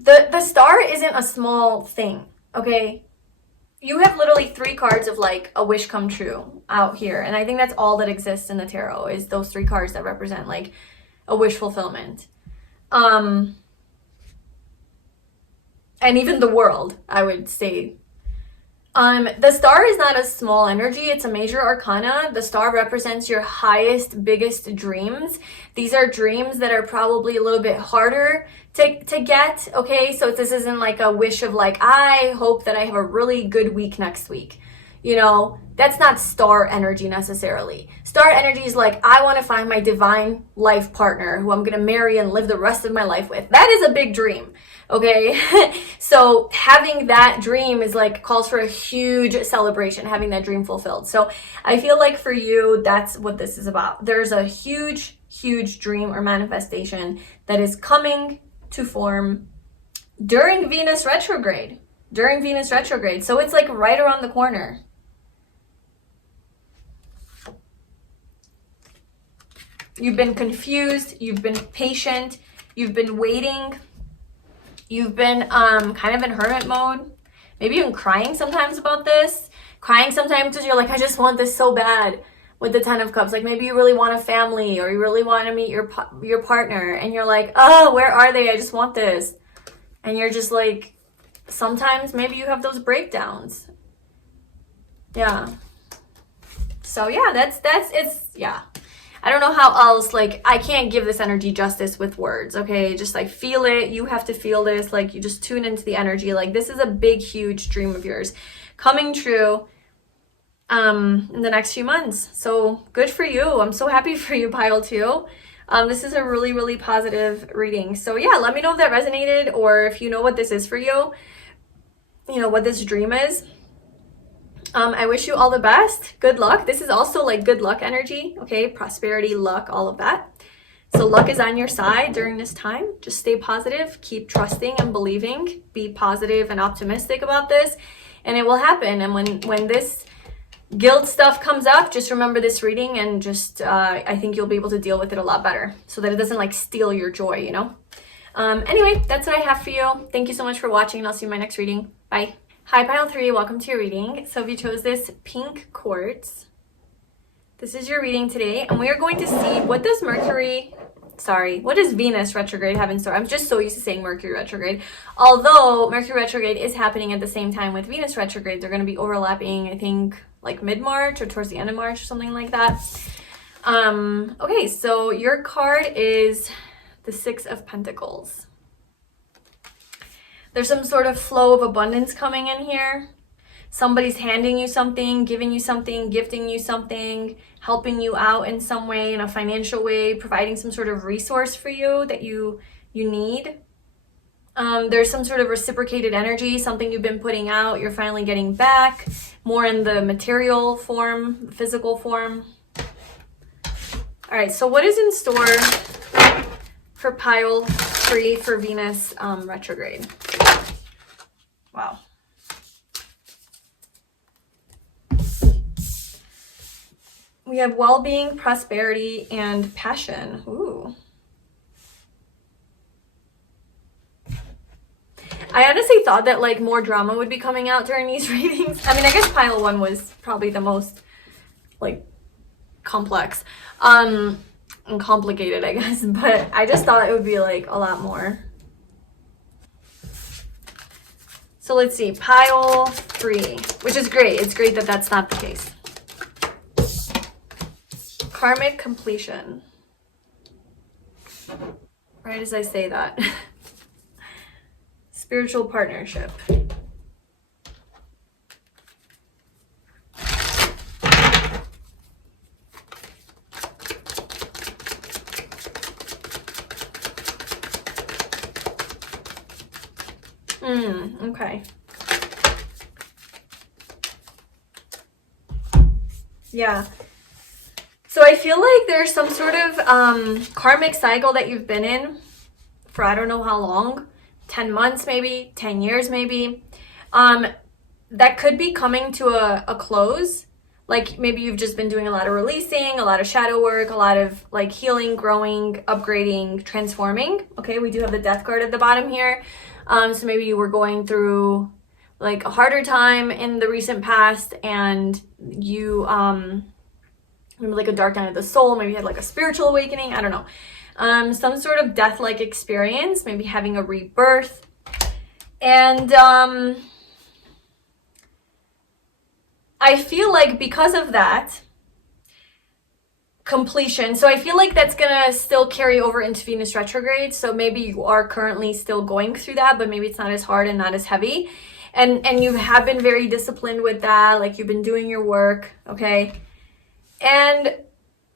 The star isn't a small thing, okay? You have literally 3 cards of like a wish come true out here. And I think that's all that exists in the tarot, is those 3 cards that represent like a wish fulfillment. And even the world, I would say. The star is not a small energy. It's a major arcana. The star represents your highest, biggest dreams. These are dreams that are probably a little bit harder to get, okay? So this isn't like a wish of like, I hope that I have a really good week next week. You know, that's not star energy necessarily. Star energy is like, I want to find my divine life partner who I'm going to marry and live the rest of my life with. That is a big dream. Okay. So having that dream is like, calls for a huge celebration, having that dream fulfilled. So I feel like for you, that's what this is about. There's a huge, huge dream or manifestation that is coming to form during Venus retrograde. So it's like right around the corner. You've been confused, you've been patient, you've been waiting, you've been kind of in hermit mode, maybe even crying sometimes about this. Crying sometimes because you're like, I just want this so bad, with the Ten of Cups. Like maybe you really want a family, or you really want to meet your partner, and you're like, oh, where are they? I just want this. And you're just like, sometimes maybe you have those breakdowns. Yeah. So yeah, it's yeah. I don't know how else, like, I can't give this energy justice with words, okay? Just like feel it. You have to feel this. Like, you just tune into the energy. Like, this is a big, huge dream of yours coming true in the next few months. So good for you. I'm so happy for you, Pile 2. This is a really, really positive reading. So yeah, let me know if that resonated, or if you know what this is for you, you know, what this dream is. I wish you all the best. Good luck. This is also like good luck energy, okay? Prosperity, luck, all of that. So luck is on your side during this time. Just stay positive, keep trusting and believing, be positive and optimistic about this, and it will happen. And when this guilt stuff comes up, just remember this reading, and just I think you'll be able to deal with it a lot better, so that it doesn't like steal your joy, you know? Anyway, that's what I have for you. Thank you so much for watching, and I'll see you in my next reading. Bye. Hi, Pile 3, welcome to your reading. So if you chose this pink quartz, this is your reading today, and we are going to see what does Venus retrograde have in store. I'm just so used to saying Mercury retrograde. Although Mercury retrograde is happening at the same time with Venus retrograde. They're going to be overlapping, I think, like mid-March or towards the end of March or something like that. Okay, so your card is the Six of Pentacles. There's some sort of flow of abundance coming in here. Somebody's handing you something, giving you something, gifting you something, helping you out in some way, in a financial way, providing some sort of resource for you that you need. There's some sort of reciprocated energy, something you've been putting out, you're finally getting back, more in the material form, physical form. All right, so what is in store for Pile 3 for Venus retrograde? Wow. We have well-being, prosperity, and passion. Ooh. I honestly thought that like more drama would be coming out during these readings. I mean, I guess Pile 1 was probably the most like complex and complicated, I guess, but I just thought it would be like a lot more. So let's see, Pile 3, which is great. It's great that that's not the case. Karmic completion. Right as I say that. Spiritual partnership. Okay. Yeah. So I feel like there's some sort of karmic cycle that you've been in for I don't know how long, 10 months maybe, 10 years maybe, that could be coming to a close. Like maybe you've just been doing a lot of releasing, a lot of shadow work, a lot of like healing, growing, upgrading, transforming. Okay, we do have the Death card at the bottom here. So maybe you were going through like a harder time in the recent past, and you maybe like a dark night of the soul, maybe you had like a spiritual awakening, I don't know. Some sort of death-like experience, maybe having a rebirth. And I feel like because of that completion, so I feel like that's gonna still carry over into Venus retrograde. So maybe you are currently still going through that, but maybe it's not as hard and not as heavy. And you have been very disciplined with that, like you've been doing your work, okay? And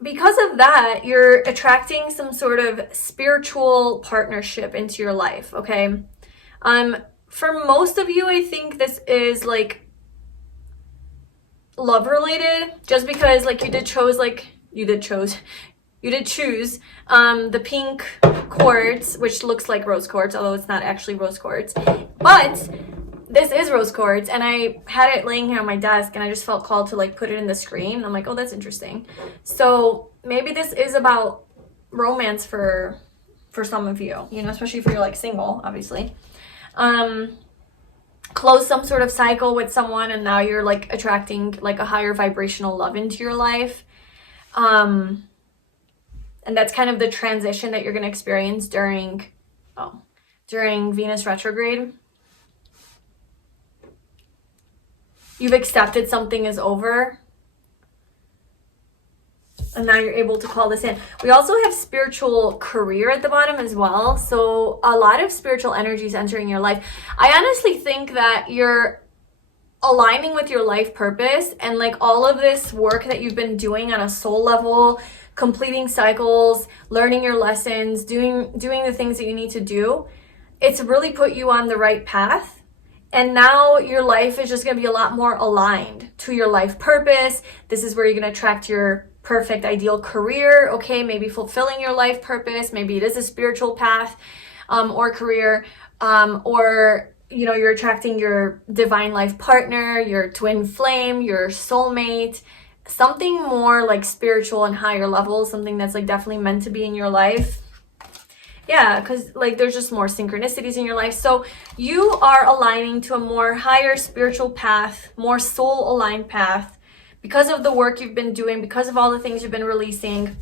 because of that, you're attracting some sort of spiritual partnership into your life, okay? For most of you, I think this is like love related, just because like you did choose the pink quartz, which looks like rose quartz, although it's not actually rose quartz. But this is rose quartz, and I had it laying here on my desk, and I just felt called to like put it in the screen. I'm like, oh, that's interesting. So maybe this is about romance for some of you, you know, especially if you're like single, obviously. Close some sort of cycle with someone, and now you're like attracting like a higher vibrational love into your life. And that's kind of the transition that you're going to experience during Venus retrograde. You've accepted something is over, and now you're able to call this in. We also have spiritual career at the bottom as well. So a lot of spiritual energies entering your life. I honestly think that you're aligning with your life purpose, and like all of this work that you've been doing on a soul level, completing cycles, learning your lessons, doing the things that you need to do, it's really put you on the right path. And now your life is just going to be a lot more aligned to your life purpose. This is where you're going to attract your perfect ideal career, okay? Maybe fulfilling your life purpose. Maybe it is a spiritual path or career, or you know, you're attracting your divine life partner, your twin flame, your soulmate, something more like spiritual and higher level, something that's like definitely meant to be in your life. Yeah, because like there's just more synchronicities in your life. So you are aligning to a more higher spiritual path, more soul aligned path because of the work you've been doing, because of all the things you've been releasing.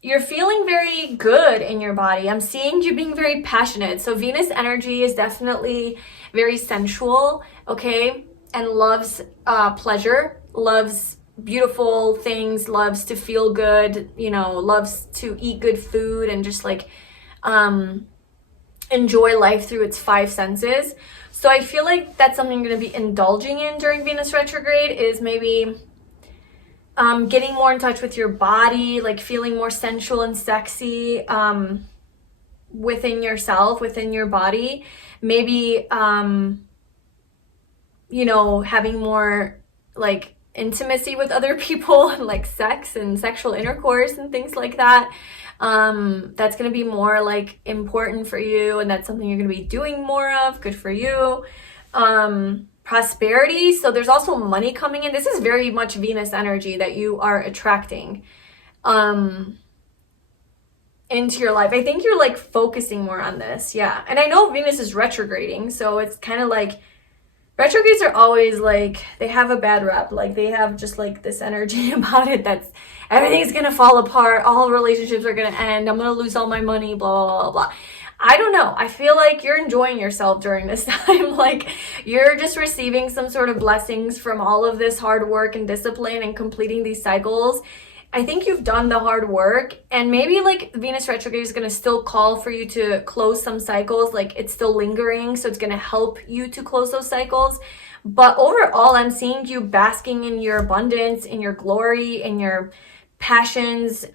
You're feeling very good in your body. I'm seeing you being very passionate. So Venus energy is definitely very sensual, okay? And loves pleasure, loves beautiful things, loves to feel good, you know, loves to eat good food and just like enjoy life through its five senses. So I feel like that's something you're going to be indulging in during Venus retrograde, is maybe getting more in touch with your body, like feeling more sensual and sexy within yourself, within your body. Maybe, you know, having more like intimacy with other people, like sex and sexual intercourse and things like that. That's going to be more like important for you, and that's something you're going to be doing more of. Good for you. Prosperity. So there's also money coming in. This is very much Venus energy that you are attracting into your life. I think you're like focusing more on this. Yeah. And I know Venus is retrograding, so it's kind of like retrogrades are always like, they have a bad rep. Like they have just like this energy about it that's everything's gonna fall apart, all relationships are gonna end, I'm gonna lose all my money, blah, blah, blah, blah. I don't know. I feel like you're enjoying yourself during this time. Like you're just receiving some sort of blessings from all of this hard work and discipline and completing these cycles. I think you've done the hard work, and maybe like Venus retrograde is going to still call for you to close some cycles. Like it's still lingering, so it's going to help you to close those cycles. But overall, I'm seeing you basking in your abundance, in your glory, in your passions,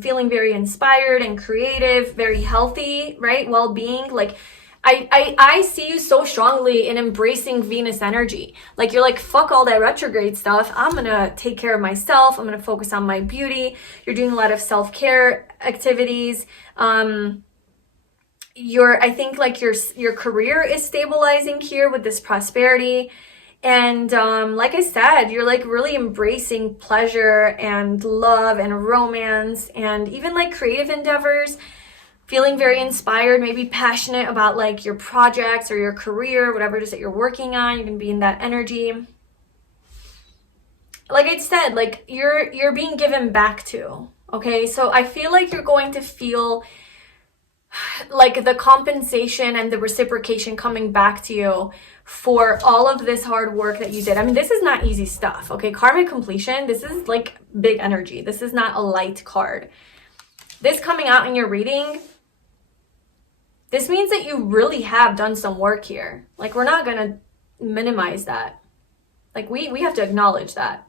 feeling very inspired and creative, very healthy, right? Well-being. Like I see you so strongly in embracing Venus energy. Like you're like, fuck all that retrograde stuff. I'm going to take care of myself. I'm going to focus on my beauty. You're doing a lot of self-care activities. I think like your career is stabilizing here with this prosperity. And like I said, you're like really embracing pleasure and love and romance and even like creative endeavors. Feeling very inspired, maybe passionate about like your projects or your career, whatever it is that you're working on. You're gonna be in that energy. Like I said, like you're being given back to, okay? So I feel like you're going to feel like the compensation and the reciprocation coming back to you for all of this hard work that you did. I mean, this is not easy stuff, okay? Karmic completion, this is like big energy. This is not a light card. This coming out in your reading, this means that you really have done some work here. Like, we're not going to minimize that. Like, we have to acknowledge that.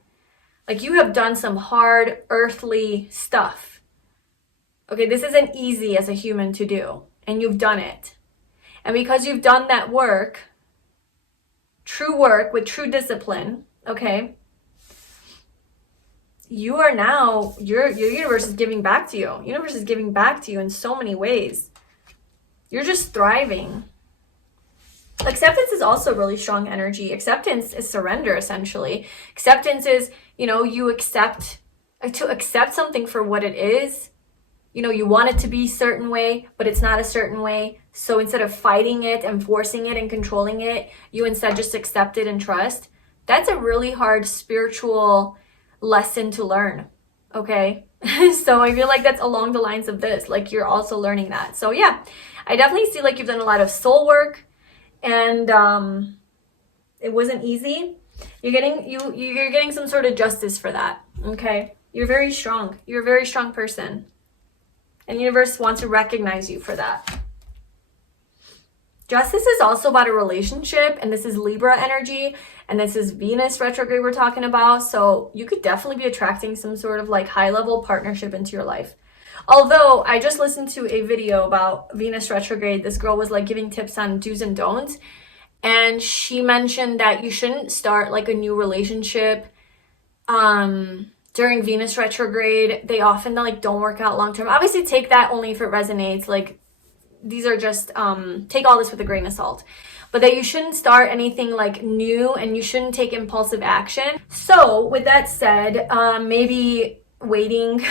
Like, you have done some hard, earthly stuff. Okay, this isn't easy as a human to do. And you've done it. And because you've done that work, true work with true discipline, okay, you are now, your universe is giving back to you. Universe is giving back to you in so many ways. You're just thriving. Acceptance is also really strong energy. Acceptance is surrender, essentially. Acceptance is, you know, you accept, to accept something for what it is you know, you want it to be a certain way, but it's not a certain way. So instead of fighting it and forcing it and controlling it, you instead just accept it and trust. That's a really hard spiritual lesson to learn, okay? So I feel like that's along the lines of this, like you're also learning that. So yeah, I definitely see like you've done a lot of soul work, and it wasn't easy. You're getting some sort of justice for that, okay? You're very strong. You're a very strong person. And the universe wants to recognize you for that. Justice is also about a relationship, and this is Libra energy, and this is Venus retrograde we're talking about. So you could definitely be attracting some sort of like high-level partnership into your life. Although I just listened to a video about Venus retrograde. This girl was like giving tips on do's and don'ts. And she mentioned that you shouldn't start like a new relationship during Venus retrograde. They often like don't work out long term. Obviously take that only if it resonates. Like these are just, take all this with a grain of salt. But that you shouldn't start anything like new, and you shouldn't take impulsive action. So with that said, maybe waiting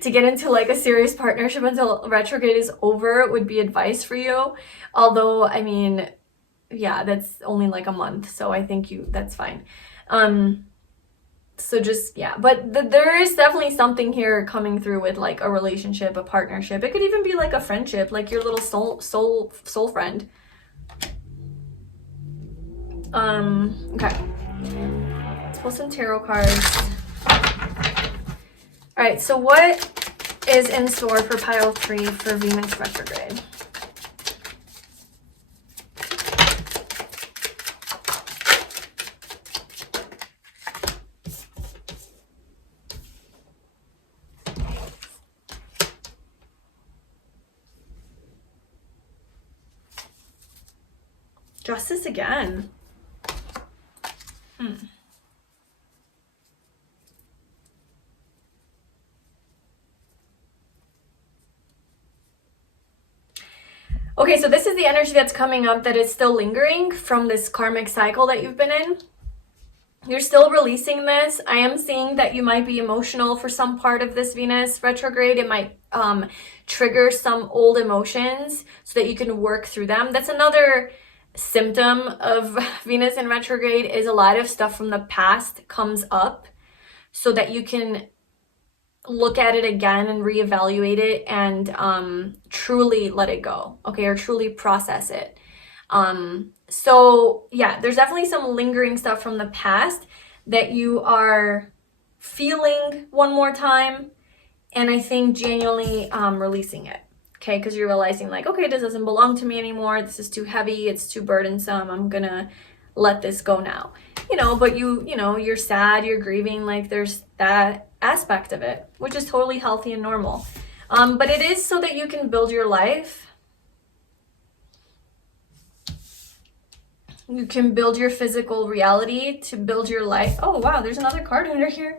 to get into like a serious partnership until retrograde is over would be advice for you. Although, I mean, yeah, that's only like a month. So I think that's fine. So just, yeah, but there is definitely something here coming through with like a relationship, a partnership. It could even be like a friendship, like your little soul friend. Okay. Let's pull some tarot cards. All right, so what is in store for pile 3 for Venus retrograde? Justice again. Okay, so this is the energy that's coming up that is still lingering from this karmic cycle that you've been in. You're still releasing this. I am seeing that you might be emotional for some part of this Venus retrograde. It might trigger some old emotions so that you can work through them. That's another symptom of Venus in retrograde, is a lot of stuff from the past comes up so that you can look at it again and reevaluate it and truly let it go, okay, or truly process it. So yeah, there's definitely some lingering stuff from the past that you are feeling one more time, and I think genuinely releasing it, okay, because you're realizing like, okay, this doesn't belong to me anymore, this is too heavy, it's too burdensome, I'm gonna let this go now, you know. But you know, you're sad, you're grieving, like there's that aspect of it, which is totally healthy and normal. But it is so that you can build your life. You can build your physical reality to build your life. Oh wow, there's another card under here.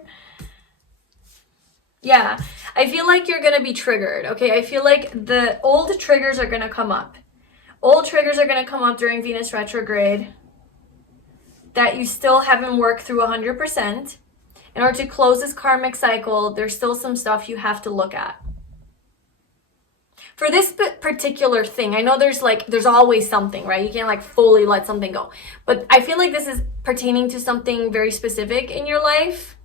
Yeah, I feel like you're gonna be triggered, okay? I feel like the old triggers are gonna come up. Old triggers are gonna come up during Venus retrograde that you still haven't worked through 100%. In order to close this karmic cycle, there's still some stuff you have to look at. For this particular thing, I know there's always something, right? You can't like fully let something go. But I feel like this is pertaining to something very specific in your life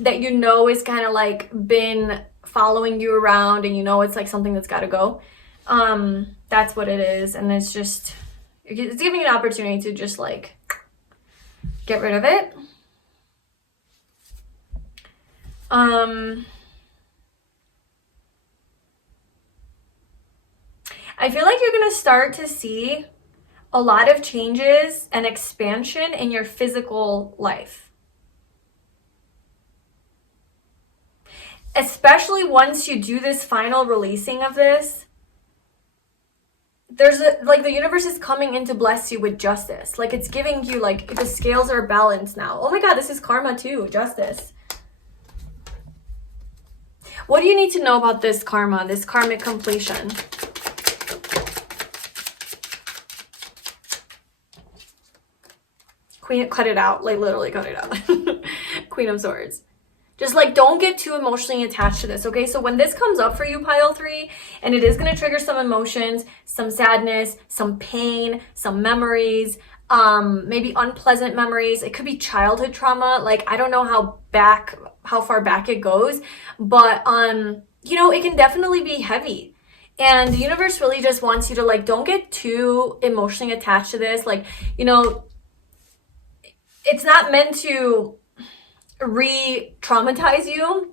that you know is kind of like been following you around, and you know it's like something that's got to go. That's what it is. And it's giving you an opportunity to just like get rid of it. I feel like you're going to start to see a lot of changes and expansion in your physical life. Especially once you do this final releasing of this, like the universe is coming in to bless you with justice. Like it's giving you like the scales are balanced now. Oh my God, this is karma too, justice. What do you need to know about this karma, this karmic completion? Queen, cut it out, like literally cut it out. Queen of Swords. Just like, don't get too emotionally attached to this, okay? So when this comes up for you, pile 3, and it is going to trigger some emotions, some sadness, some pain, some memories, maybe unpleasant memories. It could be childhood trauma. Like, I don't know how far back it goes, but, you know, it can definitely be heavy. And the universe really just wants you to, like, don't get too emotionally attached to this. Like, you know, it's not meant to re-traumatize you.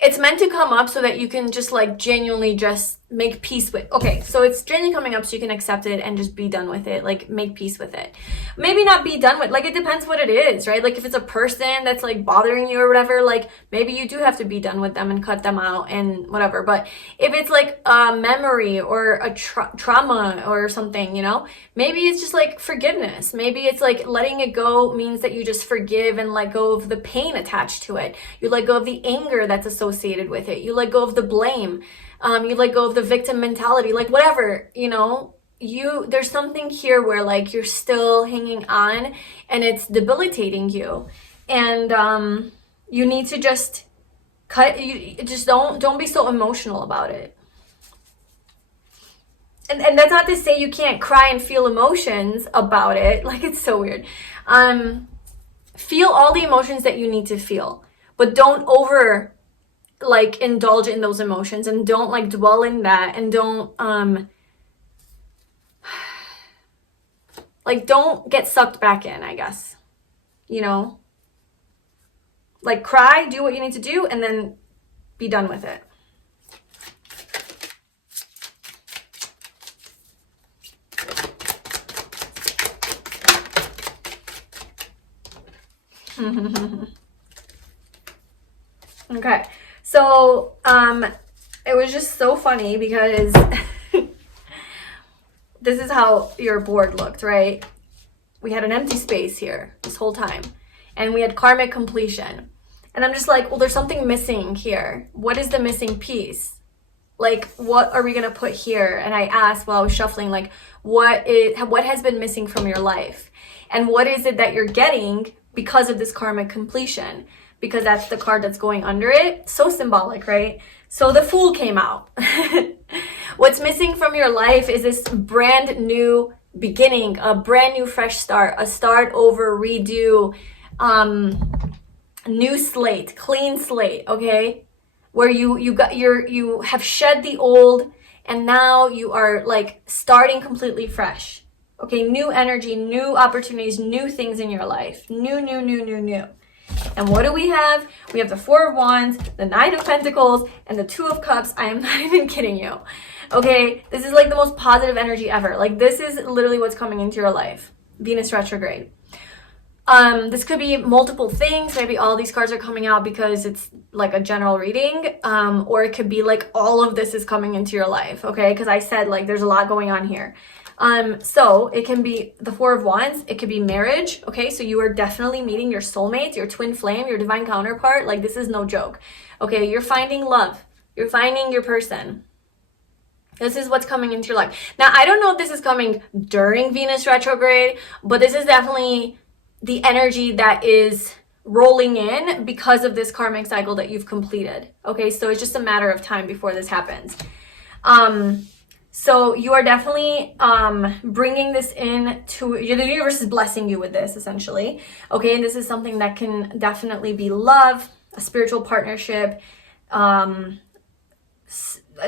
It's meant to come up so that you can just like genuinely just make peace with. Okay, so it's genuinely coming up so you can accept it and just be done with it. Like, make peace with it. Maybe not be done with, like, it depends what it is, right? Like, if it's a person that's like bothering you or whatever, like maybe you do have to be done with them and cut them out and whatever. But if it's like a memory or a trauma or something, you know, maybe it's just like forgiveness. Maybe it's like letting it go means that you just forgive and let go of the pain attached to it. You let go of the anger that's associated with it. You let go of the blame. You let go of the victim mentality, like whatever, you know, there's something here where like you're still hanging on and it's debilitating you. And, you need to just don't be so emotional about it. And that's not to say you can't cry and feel emotions about it. Like, it's so weird. Feel all the emotions that you need to feel, but don't like indulge in those emotions, and don't like dwell in that, and don't like don't get sucked back in, I guess, you know, like cry, do what you need to do, and then be done with it. Okay. So, it was just so funny because this is how your board looked, right? We had an empty space here this whole time, and we had karmic completion. And I'm just like, well, there's something missing here. What is the missing piece? Like, what are we going to put here? And I asked while I was shuffling, like, what has been missing from your life? And what is it that you're getting because of this karmic completion? Because that's the card that's going under it. So symbolic, right? So the Fool came out. What's missing from your life is this brand new beginning, a brand new fresh start, a start over, redo, new slate, clean slate, okay? Where you have shed the old, and now you are like starting completely fresh. Okay, new energy, new opportunities, new things in your life. New. And what do we have? We have the 4 of Wands, the 9 of Pentacles, and the 2 of Cups. I am not even kidding you. Okay, this is like the most positive energy ever. Like, this is literally what's coming into your life. Venus retrograde. This could be multiple things. Maybe all these cards are coming out because it's like a general reading. Or it could be like all of this is coming into your life. Okay, because I said like there's a lot going on here. So it can be the 4 of Wands. It could be marriage. Okay, so you are definitely meeting your soulmate, your twin flame, your divine counterpart. Like, this is no joke. Okay, you're finding love. You're finding your person. This is what's coming into your life. Now, I don't know if this is coming during Venus retrograde, but this is definitely the energy that is rolling in because of this karmic cycle that you've completed. Okay, so it's just a matter of time before this happens. So you are definitely bringing this in to the universe is blessing you with this, essentially. Okay, and this is something that can definitely be love, a spiritual partnership.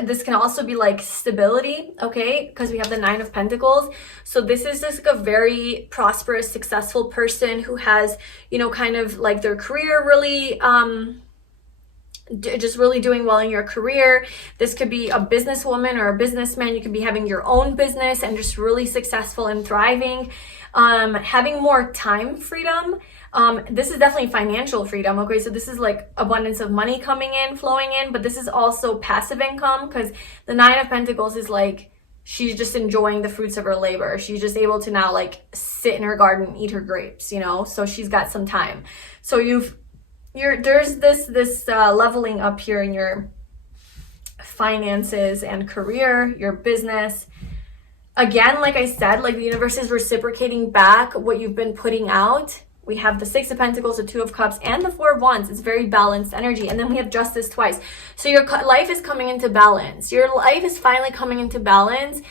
This can also be like stability, okay, because we have the 9 of Pentacles. So this is just like a very prosperous, successful person who has, you know, kind of like their career really just really doing well in your career. This could be a businesswoman or a businessman. You could be having your own business and just really successful and thriving, having more time freedom. This is definitely financial freedom. Okay, so this is like abundance of money coming in, flowing in, but this is also passive income, because the 9 of Pentacles is like she's just enjoying the fruits of her labor. She's just able to now like sit in her garden and eat her grapes, you know, so she's got some time. So there's this leveling up here in your finances and career, your business. Again, like I said, like the universe is reciprocating back what you've been putting out. We have the Six of Pentacles, the Two of Cups, and the Four of Wands. It's very balanced energy. And then we have Justice twice. So your life is coming into balance. Your life is finally coming into balance.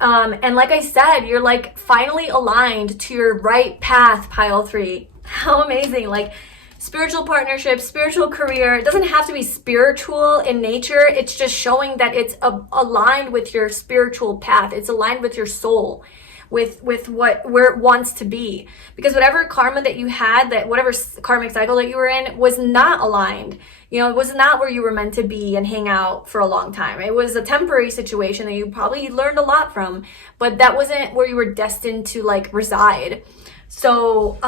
And like I said, you're like finally aligned to your right path, pile 3. How amazing. Like spiritual partnerships, spiritual career. It doesn't have to be spiritual in nature. It's just showing that it's aligned with your spiritual path. It's aligned with your soul, with where it wants to be. Because whatever karma that you had, that whatever karmic cycle that you were in was not aligned. You know, it was not where you were meant to be and hang out for a long time. It was a temporary situation that you probably learned a lot from, but that wasn't where you were destined to like reside. So,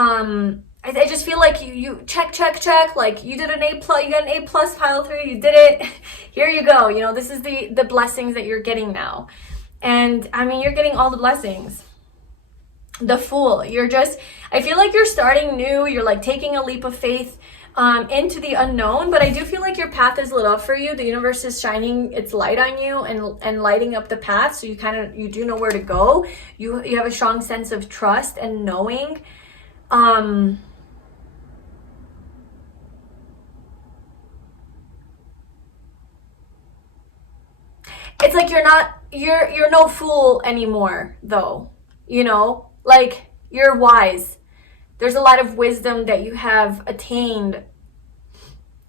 I just feel like you check, like you did an A+, you got an A+, pile 3, you did it. Here you go. You know, this is the blessings that you're getting now. And I mean, you're getting all the blessings. The Fool, I feel like you're starting new. You're like taking a leap of faith into the unknown, but I do feel like your path is lit up for you. The universe is shining its light on you and lighting up the path. So you do know where to go. You have a strong sense of trust and knowing. It's like you're no fool anymore though, you know, like you're wise. There's a lot of wisdom that you have attained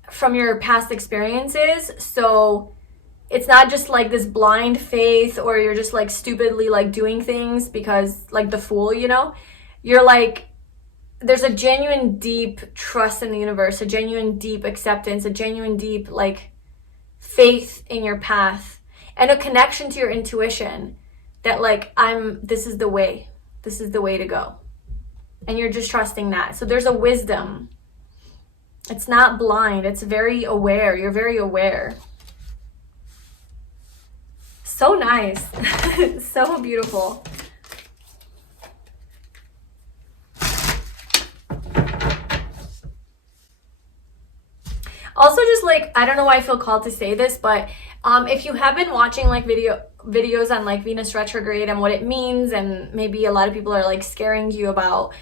from your past experiences. So it's not just like this blind faith, or you're just like stupidly like doing things because like the Fool, you know, you're like, there's a genuine deep trust in the universe, a genuine deep acceptance, a genuine deep like faith in your path, and a connection to your intuition that like, this is the way to go. And you're just trusting that. So there's a wisdom. It's not blind. It's very aware. You're very aware. So nice. So beautiful. Also, just like, I don't know why I feel called to say this, but if you have been watching like videos on like Venus retrograde and what it means, and maybe a lot of people are like scaring you about,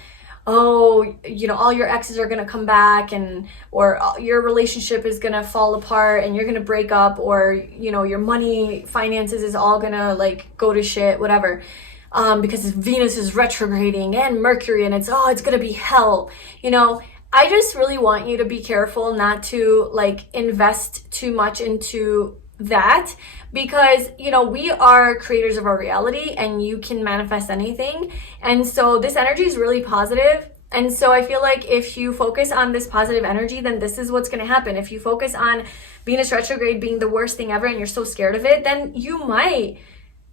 oh, you know, all your exes are gonna come back, or your relationship is gonna fall apart and you're gonna break up, or you know, your money, finances is all gonna like go to shit, whatever, because Venus is retrograding and Mercury, and it's gonna be hell, you know. I just really want you to be careful not to like invest too much into that, because you know, we are creators of our reality and you can manifest anything. And so this energy is really positive, and so I feel like if you focus on this positive energy, then this is what's going to happen. If you focus on Venus retrograde being the worst thing ever and you're so scared of it, then you might,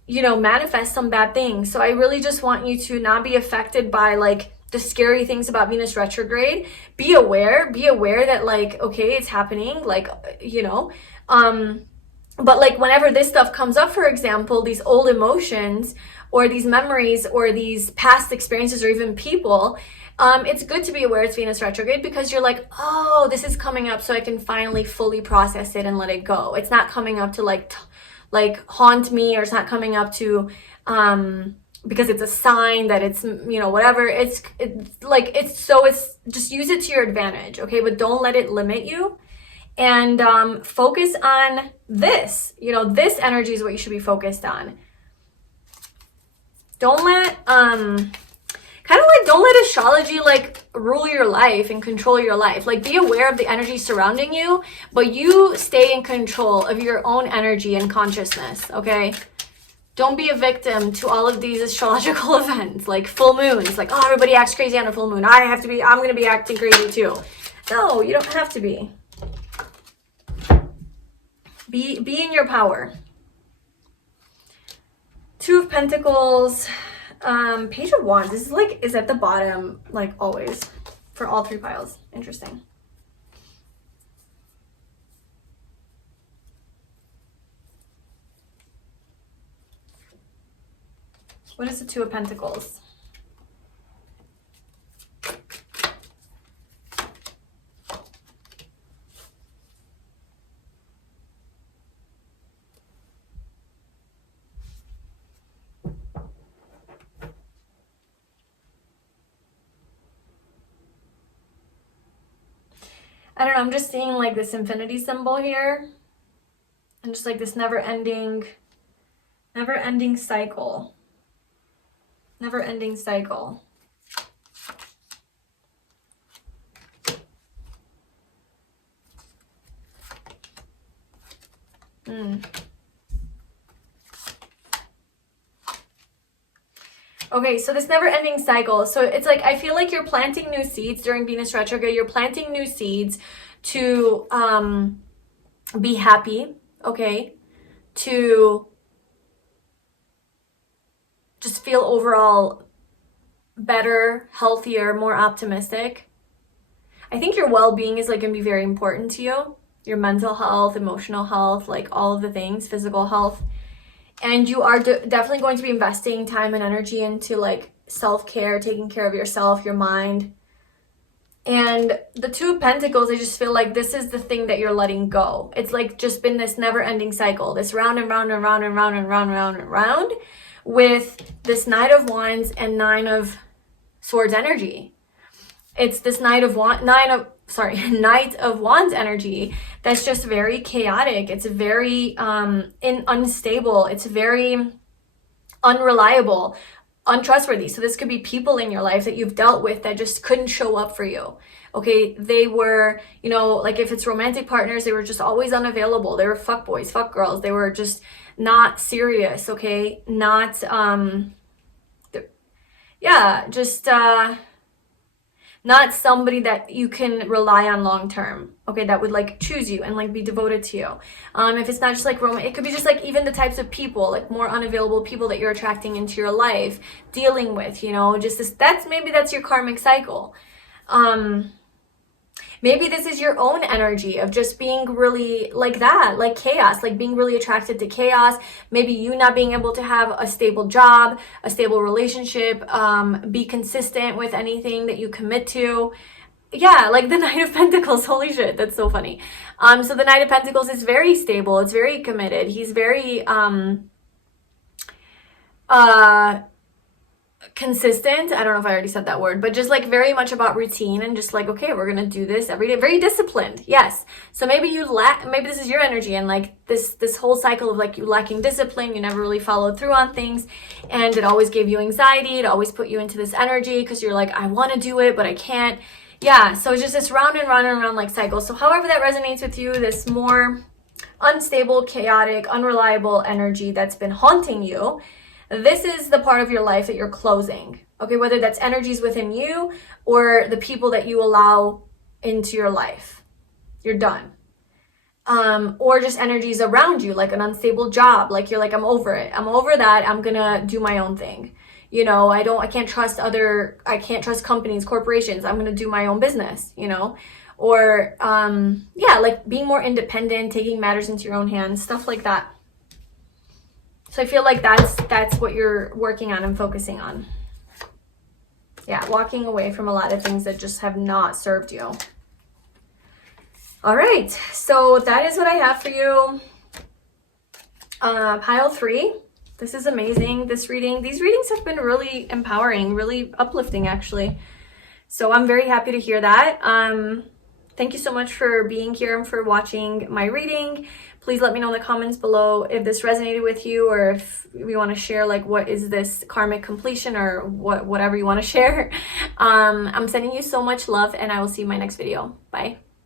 you know, manifest some bad things. So I really just want you to not be affected by like the scary things about Venus retrograde. Be aware that like, okay, it's happening, like, you know, but like whenever this stuff comes up, for example, these old emotions or these memories or these past experiences or even people, it's good to be aware it's Venus retrograde, because you're like, oh, this is coming up, so I can finally fully process it and let it go. It's not coming up to like haunt me, or it's not coming up to because it's a sign that it's, you know, whatever. It's just use it to your advantage, okay? But don't let it limit you. And focus on this. You know, this energy is what you should be focused on. Don't let don't let astrology like rule your life and control your life. Like, be aware of the energy surrounding you, but you stay in control of your own energy and consciousness, okay? Don't be a victim to all of these astrological events, like full moons. Like, oh, everybody acts crazy on a full moon. I'm going to be acting crazy too. No, you don't have to be. Be in your power. Two of Pentacles, Page of Wands. This is at the bottom, like always, for all three piles. Interesting. What is the Two of Pentacles? I don't know, I'm just seeing like this infinity symbol here. And just like this never-ending cycle. Never-ending cycle. Okay, so this never-ending cycle. So it's like, I feel like you're planting new seeds during Venus retrograde. You're planting new seeds to be happy, okay? To just feel overall better, healthier, more optimistic. I think your well-being is like gonna be very important to you. Your mental health, emotional health, like all of the things, physical health. And you are definitely going to be investing time and energy into like self-care, taking care of yourself, your mind. And the Two of Pentacles, I just feel like this is the thing that you're letting go. It's like just been this never-ending cycle, this round and round and round and round and round and round and round, with this Knight of Wands and Nine of Swords energy. It's this Knight of Wands energy that's just very chaotic. It's very unstable. It's very unreliable, untrustworthy. So this could be people in your life that you've dealt with that just couldn't show up for you. Okay, they were, you know, like if it's romantic partners, they were just always unavailable. They were fuck boys, fuck girls. They were just not serious, okay? Not, not somebody that you can rely on long term, okay, that would like choose you and like be devoted to you. If it's not just like romantic, it could be just like even the types of people, like more unavailable people that you're attracting into your life, dealing with, you know, just this, maybe that's your karmic cycle. Maybe this is your own energy of just being really like that, like chaos, like being really attracted to chaos. Maybe you not being able to have a stable job, a stable relationship, be consistent with anything that you commit to. Yeah, like the Knight of Pentacles. Holy shit, that's so funny. So the Knight of Pentacles is very stable. It's very committed. He's very consistent. I don't know if I already said that word, but just like very much about routine and just like, okay, we're gonna do this every day. Very disciplined. Yes. So maybe maybe this is your energy, and like this whole cycle of like you lacking discipline, you never really followed through on things, and it always gave you anxiety. It always put you into this energy because you're like, I want to do it but I can't. Yeah, so it's just this round and round and round like cycle. So however that resonates with you, this more unstable, chaotic, unreliable energy that's been haunting you, this is the part of your life that you're closing, okay? Whether that's energies within you or the people that you allow into your life, you're done. Or just energies around you, like an unstable job, like you're like, I'm over it. I'm over that. I'm gonna do my own thing. You know, I can't trust companies, corporations. I'm gonna do my own business, you know? Or, yeah, like being more independent, taking matters into your own hands, stuff like that. So I feel like that's what you're working on and focusing on. Yeah, walking away from a lot of things that just have not served you. All right, so that is what I have for you. Pile 3. This is amazing, this reading. These readings have been really empowering, really uplifting, actually. So I'm very happy to hear that. Thank you so much for being here and for watching my reading. Please let me know in the comments below if this resonated with you, or if you want to share like what is this karmic completion, or whatever you want to share. I'm sending you so much love, and I will see you in my next video. Bye.